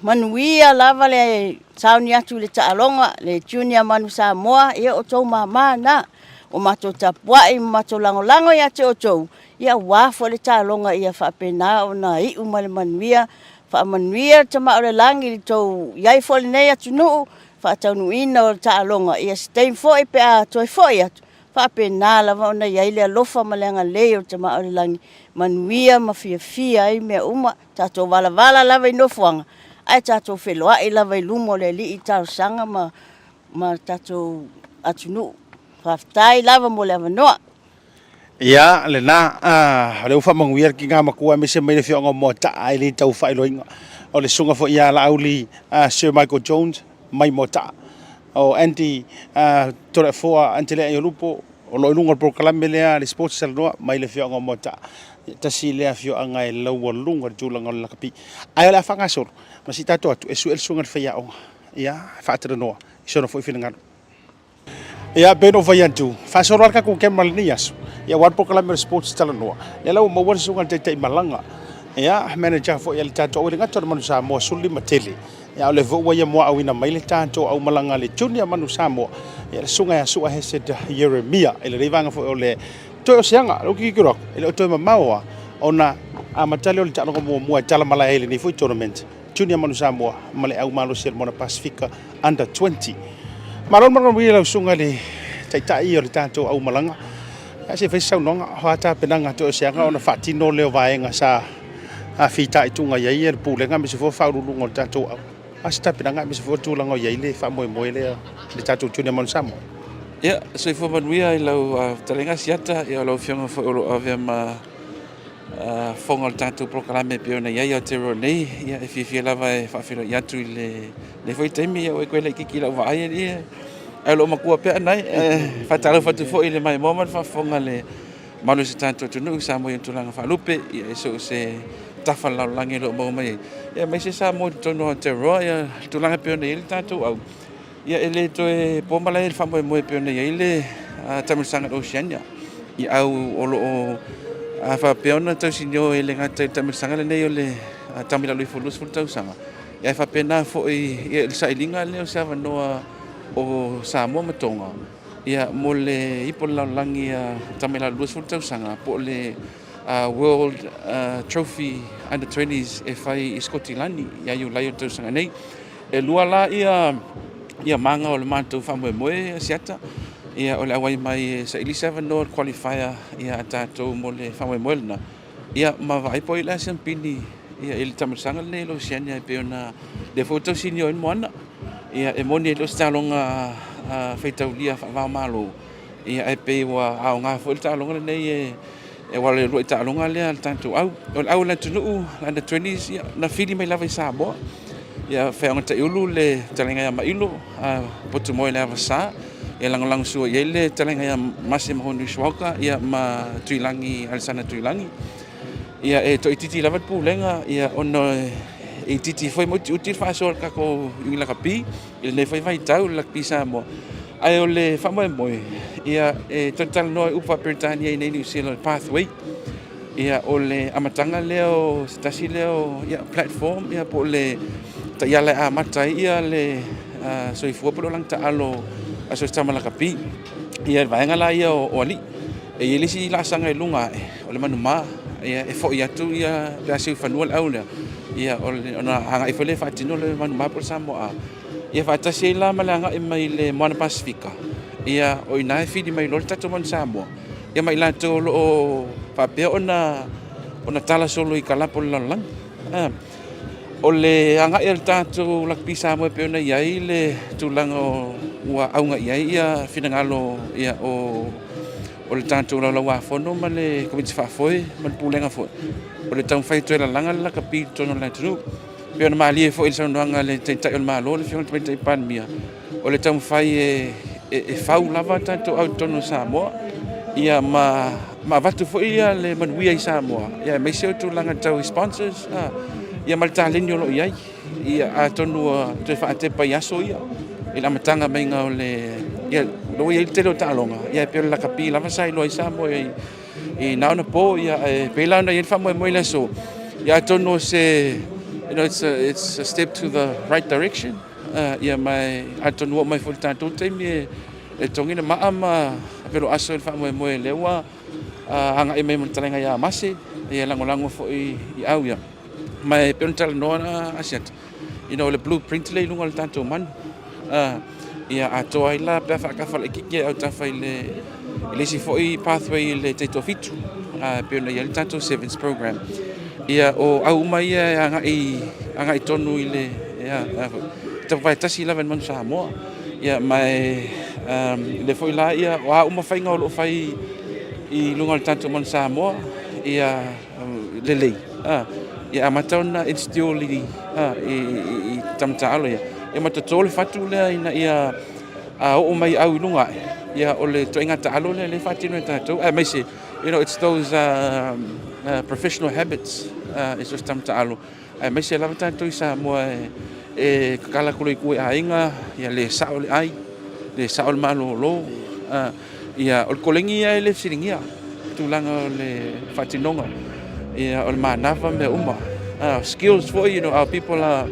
manuia lava le sauni atu le ta alonga le junior manu Samoa ia o tau mama na o mato tapuai mato lango ia te o tau ia wafo le ta alonga ia whapena o na I umale manuia whamanuia tama o le langi li tau iai fole nei atu nuu whaatau ina o ta alonga ia stein foi pe a toi foi atu whapena lava ona iai le alofa malenga leo tama o le langi manuia mafia ai mea uma tato vala lava I nofuanga ai tato wheloa I lava I lumo le li I tau sanga ma tato atu nuu Whaftai lava mo le avanoa. ia le na le ufa manguia ki nga makua me se mai le fionga mo ta ai le tau fai loinga o le sunga fo ia la auli Sir Michael Jones mai mo ta o anti tore fo antele ai lupo o lo lunga proclame le sports salnoa mai le fionga mo ta si le fio anga e lo lunga julanga la kapi ai la fanga sor ma si tato atu e su el sunga fa ia o ia fa tra no sono fo finanga ia beno vai antu fa sorarka ku kemal nias ia war proclame sports talanoa ia lau mo war sunga te malanga ia manager fo ia tato o ringa tor manu Samoa suli matele ia le vo ia mo awina mai le tato au malanga le junior manu Samoa ia sunga ya sua hesed Jeremia ele rivanga fo le to sianga lo ki kiro ele to mamawa ona amatale o le tano mo tala mala ele ni fo tournament junior manu Samoa male au malo sel mona Pacifica under 20 Maron wila sunga le tai o le tato au malanga a se fesa nonga hata penanga to sianga ona fatino le vaenga sa a fita itunga ia ia pulenga me se fo fa lulungo tato au asta penanga me se fo tulanga ia ile fa mo le tato tune Monsamua ia se fo manuia I lau talenga siata ia lau fionga fo olo ave ma fonga le tato proclame pe ona ia te ro nei ia e fifia lava e fa filo ia tu le foi temi ia o kwele ki la vai ia alo makua pe nai fa tala fa tu fo ile mai moment fa fonga le malu se tanto tu no sa mo tu langa fa lupe ia so se tafa la langi lo mo mai ia mai se sa mo tu no te ro ia tu langa pe ona ile tanto au ia ele to e pomala ele fa mo pe ona ia ile tamu sanga Oceania ia au olo a fa peona tau sinio ele ngata tamil sanga le nei ole tamila lui folus ful tau sanga ia fa pena fo ia sa ilinga le sa vanoa o Samoa matonga ia mole ipola langi tamila lui ful tau sanga po le world trophy under 20s e fai Scotland ia yu lai tau sanga nei e lua la ia manga o le mantu fa mo siata ia ole awai mai sa 7 no qualifier ia tato mo le fa mo na ia ma vai po ila sampini ia il tamasanga le lo siania pe ona le foto sinio en moana ia e moni lo stalonga feitaulia fa malo ia e pe wa au nga fo talonga nei e wale lo talonga le tanto au la tunu la 20s ia na fili mai lava sabo ia fe nga ulu le talenga ya mailo potu mo le avasa ia lang su ia le talenga ya Massimo Honuswaka ia ma tuilangi alsana tuilangi ia e to ititi lava pulenga ia ono e titi foi mo util fa sol ka ko ila kapi il ne foi vai tau la pisa mo ai ole fa mo ia e total no upa pertania nei New Zealand pathway ia ole amatanga leo stasi leo ia platform ia po le ta ia le amatai ia le so i fuo po lang ta alo aso tama la kapi ia vai ngala ia o ali e ele si la sanga lunga ole manuma ia e fo ia tu ia pasi fanual aula ia ona hanga i fele fatino le manuma por Samoa ia fa tasi la malanga e mai le Moana Pasifika ia o ina fi di mai lo tato mon Samoa ia mai la to lo papel ona tala solo i kala por lang ole anga el tato la pisa mo pe ona ia le tulango wa aunga ia finangalo ia o le tanto la wa fono male ko fa foi man pulenga foi o le tau fai to la langa la capito no la tru pe ona mali foi il sono anga le tenta el malo le fion tenta pan mia o le tau fai e fau lava tanto autono Samoa ia ma vatu foi ia le man wi Samoa ia me se to langa tau sponsors ia mal talenio lo ia atonu te fa te pa yaso ia ila matanga mai nga le ia lo ia te lo talonga ia pe la kapi la sai lo Samoa i na na po ia pe la na ia fa mo le so ia atonu se it's a step to the right direction ia mai atonu mai full tanto te me e tongina ma pero aso fa mo le wa hanga i mai montalenga ia masi ia langolango fo i au ia mai pental no asiat le blueprint le lunga tanto man ia ato ai la pa fa ka fa ki au ta fa le si fo i pathway le te tofitu pe na ia tanto sevens program ia o au mai anga i tonu ile ia ta vai tasi 11 man Samoa ia mai le foi la ia wa uma fai ngolo fai i lunga tanto man Samoa ia le ia amatona instioli i tamtalo ia matatole fatu le ina ia o mai au lunga ia ole to inga talo le fatino tato mai se it's those professional habits it's just tamtalo mai se la tato isa mo e kala kuloi ku ainga ia le saole ai le saol malo lo ia ol kolengi ia le siringia tulanga le fatinonga ia ol manava me uma skills for our people are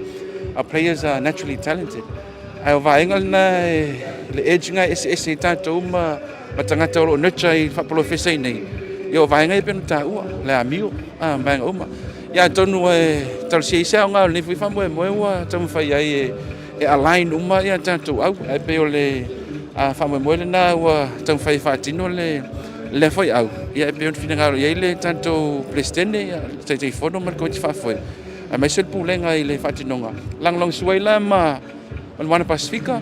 players are naturally talented ai vaenga na le edginga ese tanto uma matangata lo nurture I fa professor nei yo vaenga I penta u le amigo vaenga uma ia tonu tal si sa nga le fa mo wa tam fa ai align uma ia tanto au pe le fa mo le na wa tam fa tino le foi au ia pe on finangalo ia le tanto plestene te fono mar ko fa foi a mai se pulenga I le fatinonga lang suela ma Moana Pasifika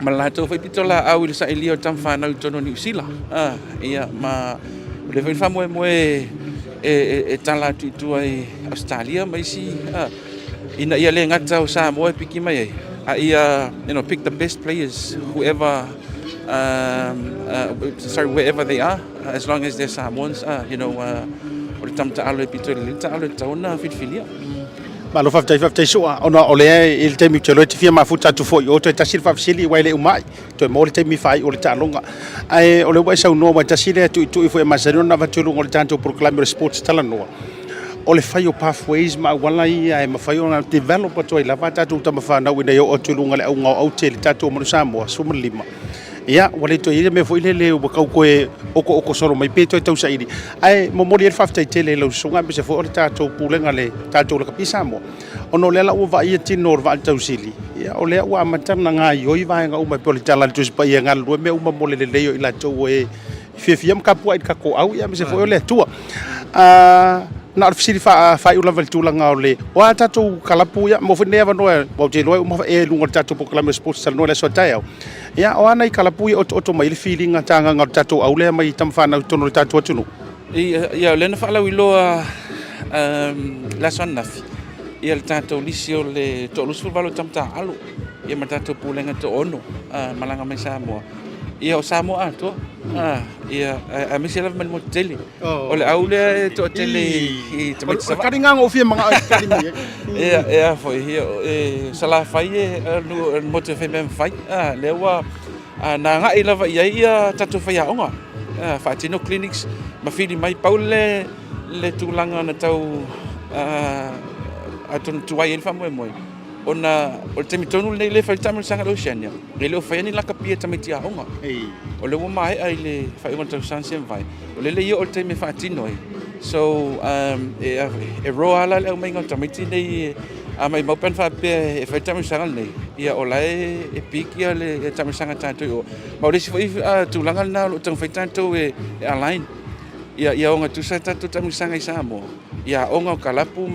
ma la to foi pitola au le sa elio tam fa na tono New Zealand ia ma le foi fa mo e tala tu ai Australia mai si ina ia le ngata o Samoa piki mai ia pick the best players wherever they are as long as they're Samoans o le tamta alo pito le alo tauna fitfilia ma lo faftai soa ona ole il temi telo te fia mafuta tu foi o te tasir fafsili waile umai to mo le temi fai o le talonga ai ole wa sa no wa tasile tu foi masero na vatulu o le tanto proclame sports talanoa ole fai o pathways ma wala ai ma fai o develop to la vata tu tama fa na wina yo o tulunga le au au te tato mo Samoa suma lima ia wale to ile me foi le o ka ko o solo mai peto tau saidi ai mo mori el faftai tele lo sunga be se fo tato pulenga le tato le kapisa mo ono le la o va ia tino va tau sili ia o le wa matana nga yo I va nga uma politala tu pa ia ngal me uma mole le yo ila to fia mkapua i kako au ia me se foi o le tua na ar fisiri fa ula val tulanga o le wa tatu kalapu ia mo fne va no o te loe mo e lunga tatu po kala sports sal no le so tai ia o ana i kalapu o mai le feeling tanga nga tatu au le mai tam fa na tono tatu tunu ia le na fa la wiloa la sonnafi ia le tatu lisio le to lusu valo tam ta alu ia matatu pulenga to ono malanga mai Samoa ia o Samoa to ia a me se lava mal moteli o le aule to tele i te mai sa karinga ngo fia manga akademi ia foi ia sala fai no moto fe mem fai le wa na nga i lava ia tatu fai aonga Fatino clinics ma fili mai paule le tulanga na tau atun tuai el famoe moi ona o te mitonu nei le fai tamu sanga Oceania le o fai ni la kapia tamiti aonga o le wo mai ai le fai on tau sansen vai o le o te me fatino so e roa la le mai ngata tamiti nei a mai mopen fa pe e fai tamu sanga nei ia o lai e pikia le tamu sanga tanto o ma le si foi tu langa na o tau fai tanto e align ia onga tu sa tanto tamu sanga i Samoa ia onga kalapu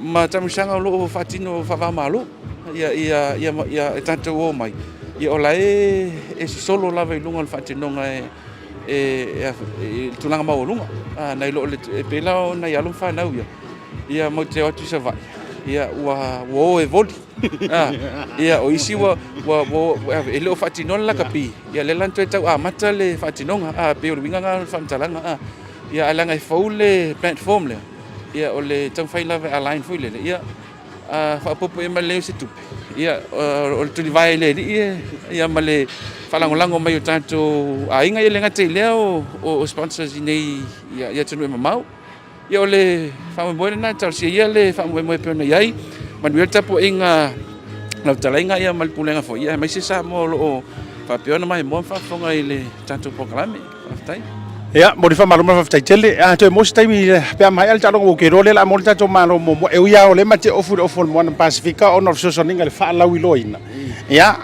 ma tamu sanga lo fatino fa va malo ia tanto o mai ia ola e solo lava i lunga fatino e tulanga mau lunga na ilo le pela na ia lu fa na ia mo te atu sa vai ia wa e voli ia o isi wa e lo fatino la kapi ia le lanto tau mata le fatino pe o winga nga fantalanga ia alanga e faule platform le ia o le tau fai lava align foi le ia fa popo e male se tupe ia o le tuli vai le ia male falangolango mai o tanto ainga ele ngate le o sponsors nei ia tunu mamau ia o le fa mo na tal si ia le fa mo pe na iai manuel tapo inga na talainga ia mal pulenga foi ia mai se sa mo lo fa peona mai mo fa fonga ile tanto programe fa ia mo fa malo ma fa tele to mo stai mi pe mai al talo o ke role la mo tato malo mo e ia o le mate ofu mo na Pacifica on of so ninga le fa la wiloina ia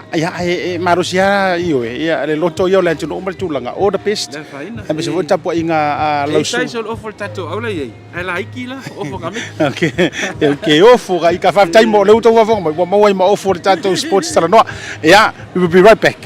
marusia io ia le loto io le tuno mo tulanga o the best e me se vota po inga lo so sai ofu tato aula ye ela ikila ofu kami okay ofu ga ka fa tai mo le uto wa mo ofu tato sports tala no ia we will be right back.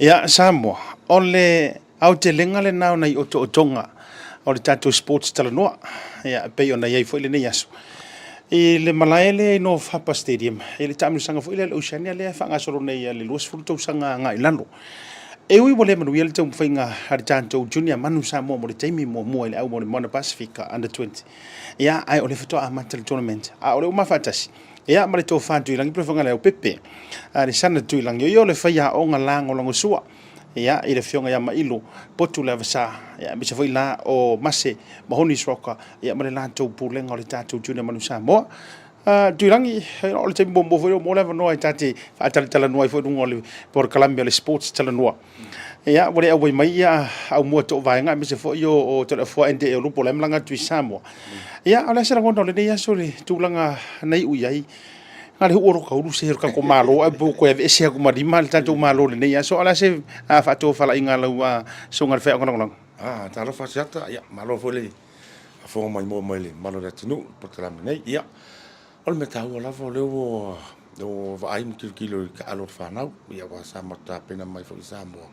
Ia Samoa ole au te lenga le nao nei o tonga o le tatou sports talanoa ia pe ona ia foi le nei aso i le malaele no Fapa Stadium i le tamisaga foi le Oceania le fagasolo nei le luas fulu tausaga gailano e ui mo le manuia le taumafaiga a le tatou junior manu Samoa mo le taimi muamua i le au mo le Moana Pacifica under 20 ia ai o le fatoa amata le tournament a o le uma faatasi ia ma le tofatuilangi prefagale au pepe a le sana tuilangi o le faia aʻoga lagolago sua ia i le fionga ia mailo potu le vasa ia me se foi la o mase mahoni sroka ia ma le latou pulenga o le tatou tuna manu Samoa tuirangi o le tembo mo foi mo le no ai tate fa tala no ai foi dungo le por Columbia le sports tala no ia wale au mai ia au mo to vai nga me se foi o to fo ende o lupo le mlanga tui Samoa ia ala se rango le ia so le tulanga nei u ai ngale oro ka uru se ka ko malo a bu ko e se ko mari mal tanto malo le ia so ala se fa to fala inga la so ngal fe ngong ta lo fa siata ia malo fole fo mai mo mai malo da tunu por nei ia ol me tau la vo le o vai un kilo ka alo fa na ia wa sa mata pena mai fo Samoa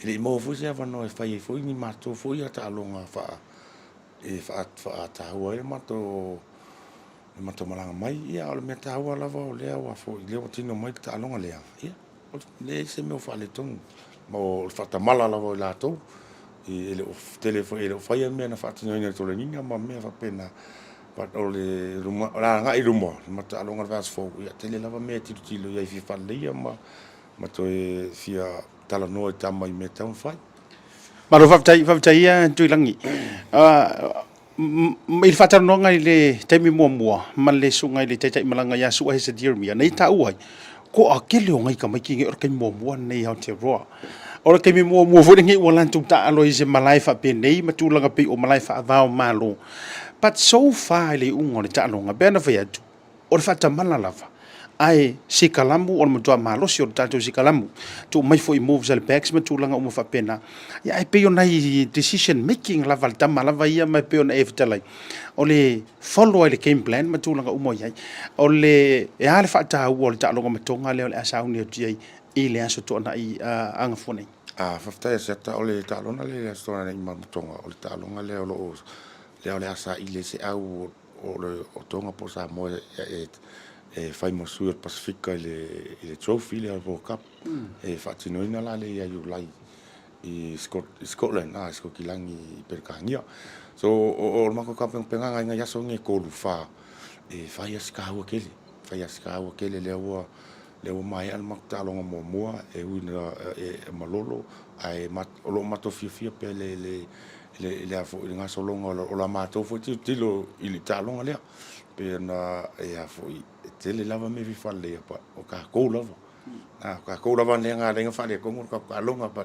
ele mo fu se va no fa fo ni mato fo ia ta longa fa ta o e mato malanga mai ia o me tau la vo le wa fo le o tino mai ta longa le ia le se me fa le ton mo fa ta mala la vo la to ele o telefone ele fa ia me na fa tino ni to le ninga ma me fa pena pat ole rumah la nga i rumah mata alonga vas fo ia tele lava me tilo ia fi falia ma to e fia tala no tama i me tau fai ma lo fa ia tu langi il fa tala no ngai le temi mo ma le su ngai le tai malanga ya su ai se dear me nei ta uai ko akele o ngai ka mai ki o kai mo nei how te roa ora ke mi mo fo ngi wala tu ta alo i se malai fa pe nei ma tu langa pe o malai fa va o malo but so far le ungo le talonga bena fa tu o le fata mala lava ai sikalamu o mo to malo si o tato sikalamu tu mai foi moves al backs ma tu langa o mo fa pena ya ai pe ona decision making lava ta mala va ia mai pe ona eftalai o le follow le game plan ma tu langa o mo ia o le e ale fata o le talonga ma tonga le asa uni o dia i le aso to na i anga fone fafta se ta o le talonga le sto na ma tonga o le talonga le o le asa i le se au o le o tonga po Samoa e fai mo sur Pacifica le trophy le World Cup e fatino ina la le ia lai i Scotland Scotland per kangia so o mako ka penga nga ya so nge ko lu fa e fai ska o kele le o mai al makta longa mo e una e malolo ai mat o lo mato fia pe le a fo nga so longa o la mato fo tilo il talonga le pe na e a fo tele lava me vi falle pa o ka ko lava le nga falle ko ka longa pa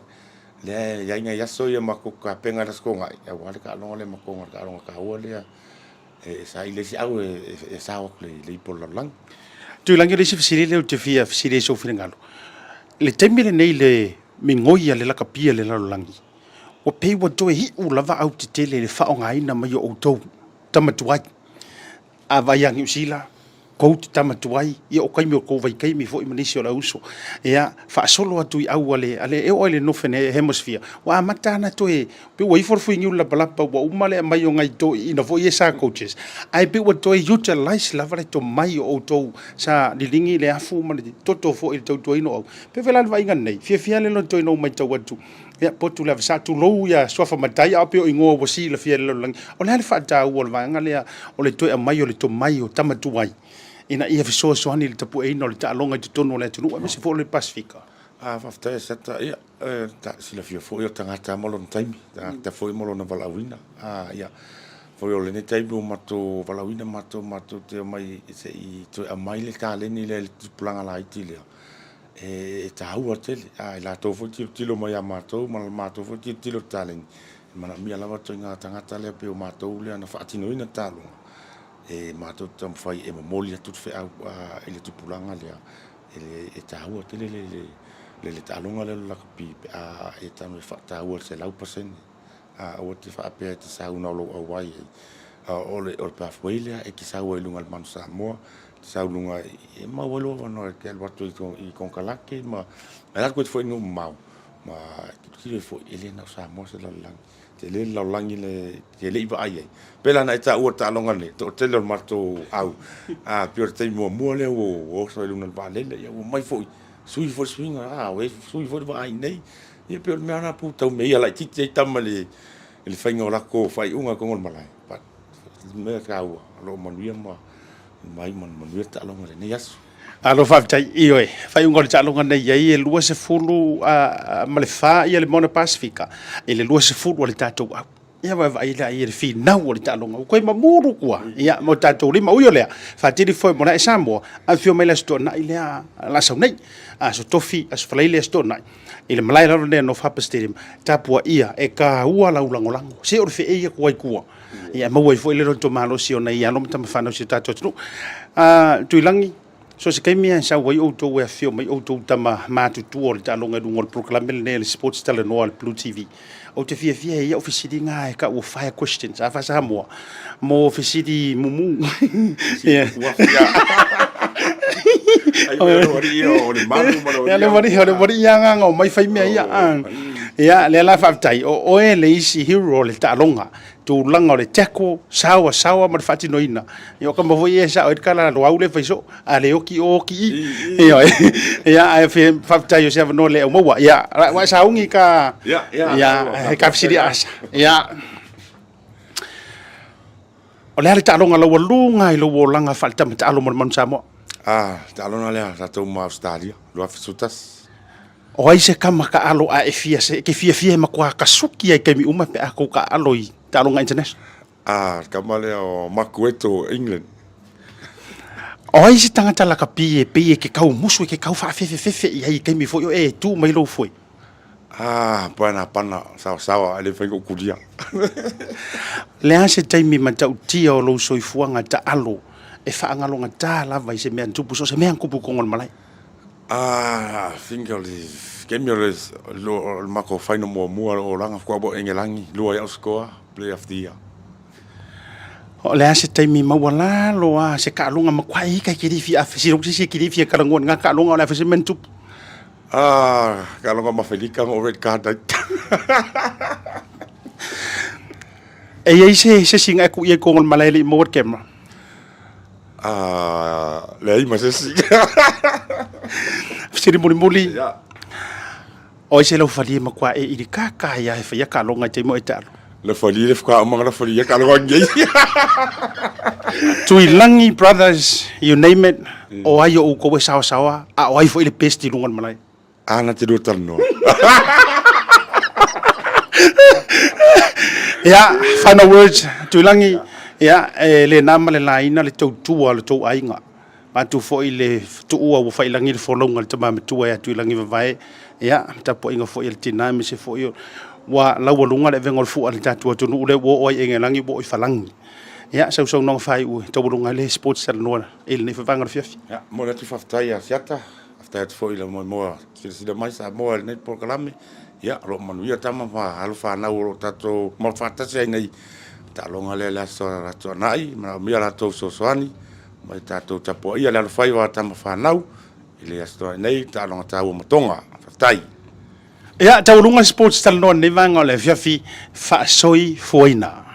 le ya nga ya so ya mako ka penga das ko nga ya wa ka longa le mako ka longa ka o le e sa ile si au e sa o le por la lang tu langi le sifisili le te fia fisili so finangalo le temile nei le mingoia le lakapia le langi o pe wa to hi u lava au te tele le fa o ngai na mai o to tamatuai a vai yang usila ko tamatuai ia o kai me ko vai kai mi fo i manisi o la uso ia fa solo atu i au ale e o le no fene hemisphere wa matana to e pe wa i for fu ngiu la balapa wa umale mai o ngai to ina fo ia sa coaches ai pe wa to utilize la vale to mai o to sa lilingi le afu ma toto fo i to ino pe vela vai ngai fia le no to ino mai to watu ya potu la sa tu lo ya sofa matai a pe o ingo o si la fia le lang o le fa ta o le vanga le o le to mai o le to mai o tamatuai ina ia fiso ani le tapu e no le talonga te tono le tunu me se fo le Pacifica fafta se ta ia ta sila fia fo yo tanga ta molo time ta fo molo na valawina ia fo yo le ne tai bu mato valawina mato te mai se i to a mai le ta le ni le planga la itilia e ta ua tele la to fo tilo mai a mato fo tilo talen mana mia lava to nga tanga tale pe o mato le na fatino ina talo e mato tam fai e molia tut fe ele tupulanga le e tahua tele le talonga le la pi e tam fa tahua se lau pasen o te fa pe te sa una lo wai o le pathway le e ki sa o lunga man Samoa sa lunga e ma walo no ke al watu i con kalake ma ala ko foi no mau ma ki foi ele na Samoa se la lang te le la langi le te le iba ai pela na ta o ta longa le to te le marto au pior te mo le o so le un vale le o mai foi sui for swinga we sui for vai nei e pior me ana puta me ia la ti te tamale il fainga la ko fai unga con malai pa me ka o lo manuia ma mai man manuia ta longa le nei asu alo faafetai io e faiuga o le taaloga nei ai e lua sefulu ma le fā ia le mona pasifika i le lua sefulu o le tatou au ia vaevaai leai e le finau o le taaloga koe mamuru kua ia mo tatou lima ui o lea faatili foi mo naʻe samoa afio mai le asotoanaʻi lea lasau nei so tofi aso falai le asotoanaʻi i le malai lava lea North Harbour Stadium tapua ia e kāua laulagolago se o le feʻeia kuai kua ia maua i foʻi le loto malosi ona ia alo ma tamafanau si tatou atunuu tuilagi so se kaimia sa wai outou e afio mai outou tama matutu o le taaloga luga o le proklame lenei le sports talanoa le Blue TV o te fiafia ia o fesiliga e ka ua fire questions a fasamoa mo fesili mumu ia le wari ianga o mai fai mea ia le la faafetai o e le isi hero le taaloga tulaga o le teko sawa ma le faatinoina ia o ka mavoi e sa o kala lo au le faiso a le oki ia e faafetai o se avanoa le aumaua ia wa saungi ka ia ka fesili asa ia o le ale taaloga laua luga i lou olaga faaletama mo le manu Samoa taaloga lea tatou ma Australia loa fesutas o ai se kama ka alo a e fia se ke fia e makua kasuki ai kaimi uma pe ako ka alo i taaloga international kama lea o Makueto England o ai se tangata la kapi e pe ke kau musu ke kau fa fefe i ai kaimi fo yo e tu mai lo foi pana sawa ale fai ko kudia le ase taimi matau tia o lo soifuanga ta alo e fa angalonga ta lava i se mea tupu so se mea kupu kongol malai fingerlis Kemiores lo mako faino mo o langa kwa bo engelangi lo ya score play of the year o le ase taimi mawala lo a se ka lunga makwai ka kirifi a fisi ro si kirifi ka langon nga ka lunga la fisi mentu ka lunga mafelika o red card e ai se singa ku ye kongol malai le mo camera le ai ma se si fisi muli o se lo fali ma kwa e iri kaka ya fa ya ka longa te mo etalo le fali le kwa ma la fali ya ka longa ngi Tuilangi brothers you name it o ai o ko sawa a o ai fo ile pesti lungan malai ana te do talno ya final words Tuilangi ya le nama le laina le tautua le tau ainga matu fo ile tu ua wo fai langi le folonga le tama metua ya Tuilangi vai ya tapo inga fo il tina mi se fo yo wa la wo lunga le vengol fu al tatu tu no le wo o inga langi bo i falangi ya so no fai u to lunga le sports sal no il ne fa vanga fiaf ya mo le tu faftai ya siata after fo ile mo se de mais a mo net programe ya ro manu ya tama fa alfa na ro tato mo fata se ngai ta longa le la so nai ma mi la to so soani mai tato tapo ia le fai wa tama fa nau ile asto nei ta longa ta o motonga tai ya taulunga sports tal no ne vanga le fiafi fa soi foina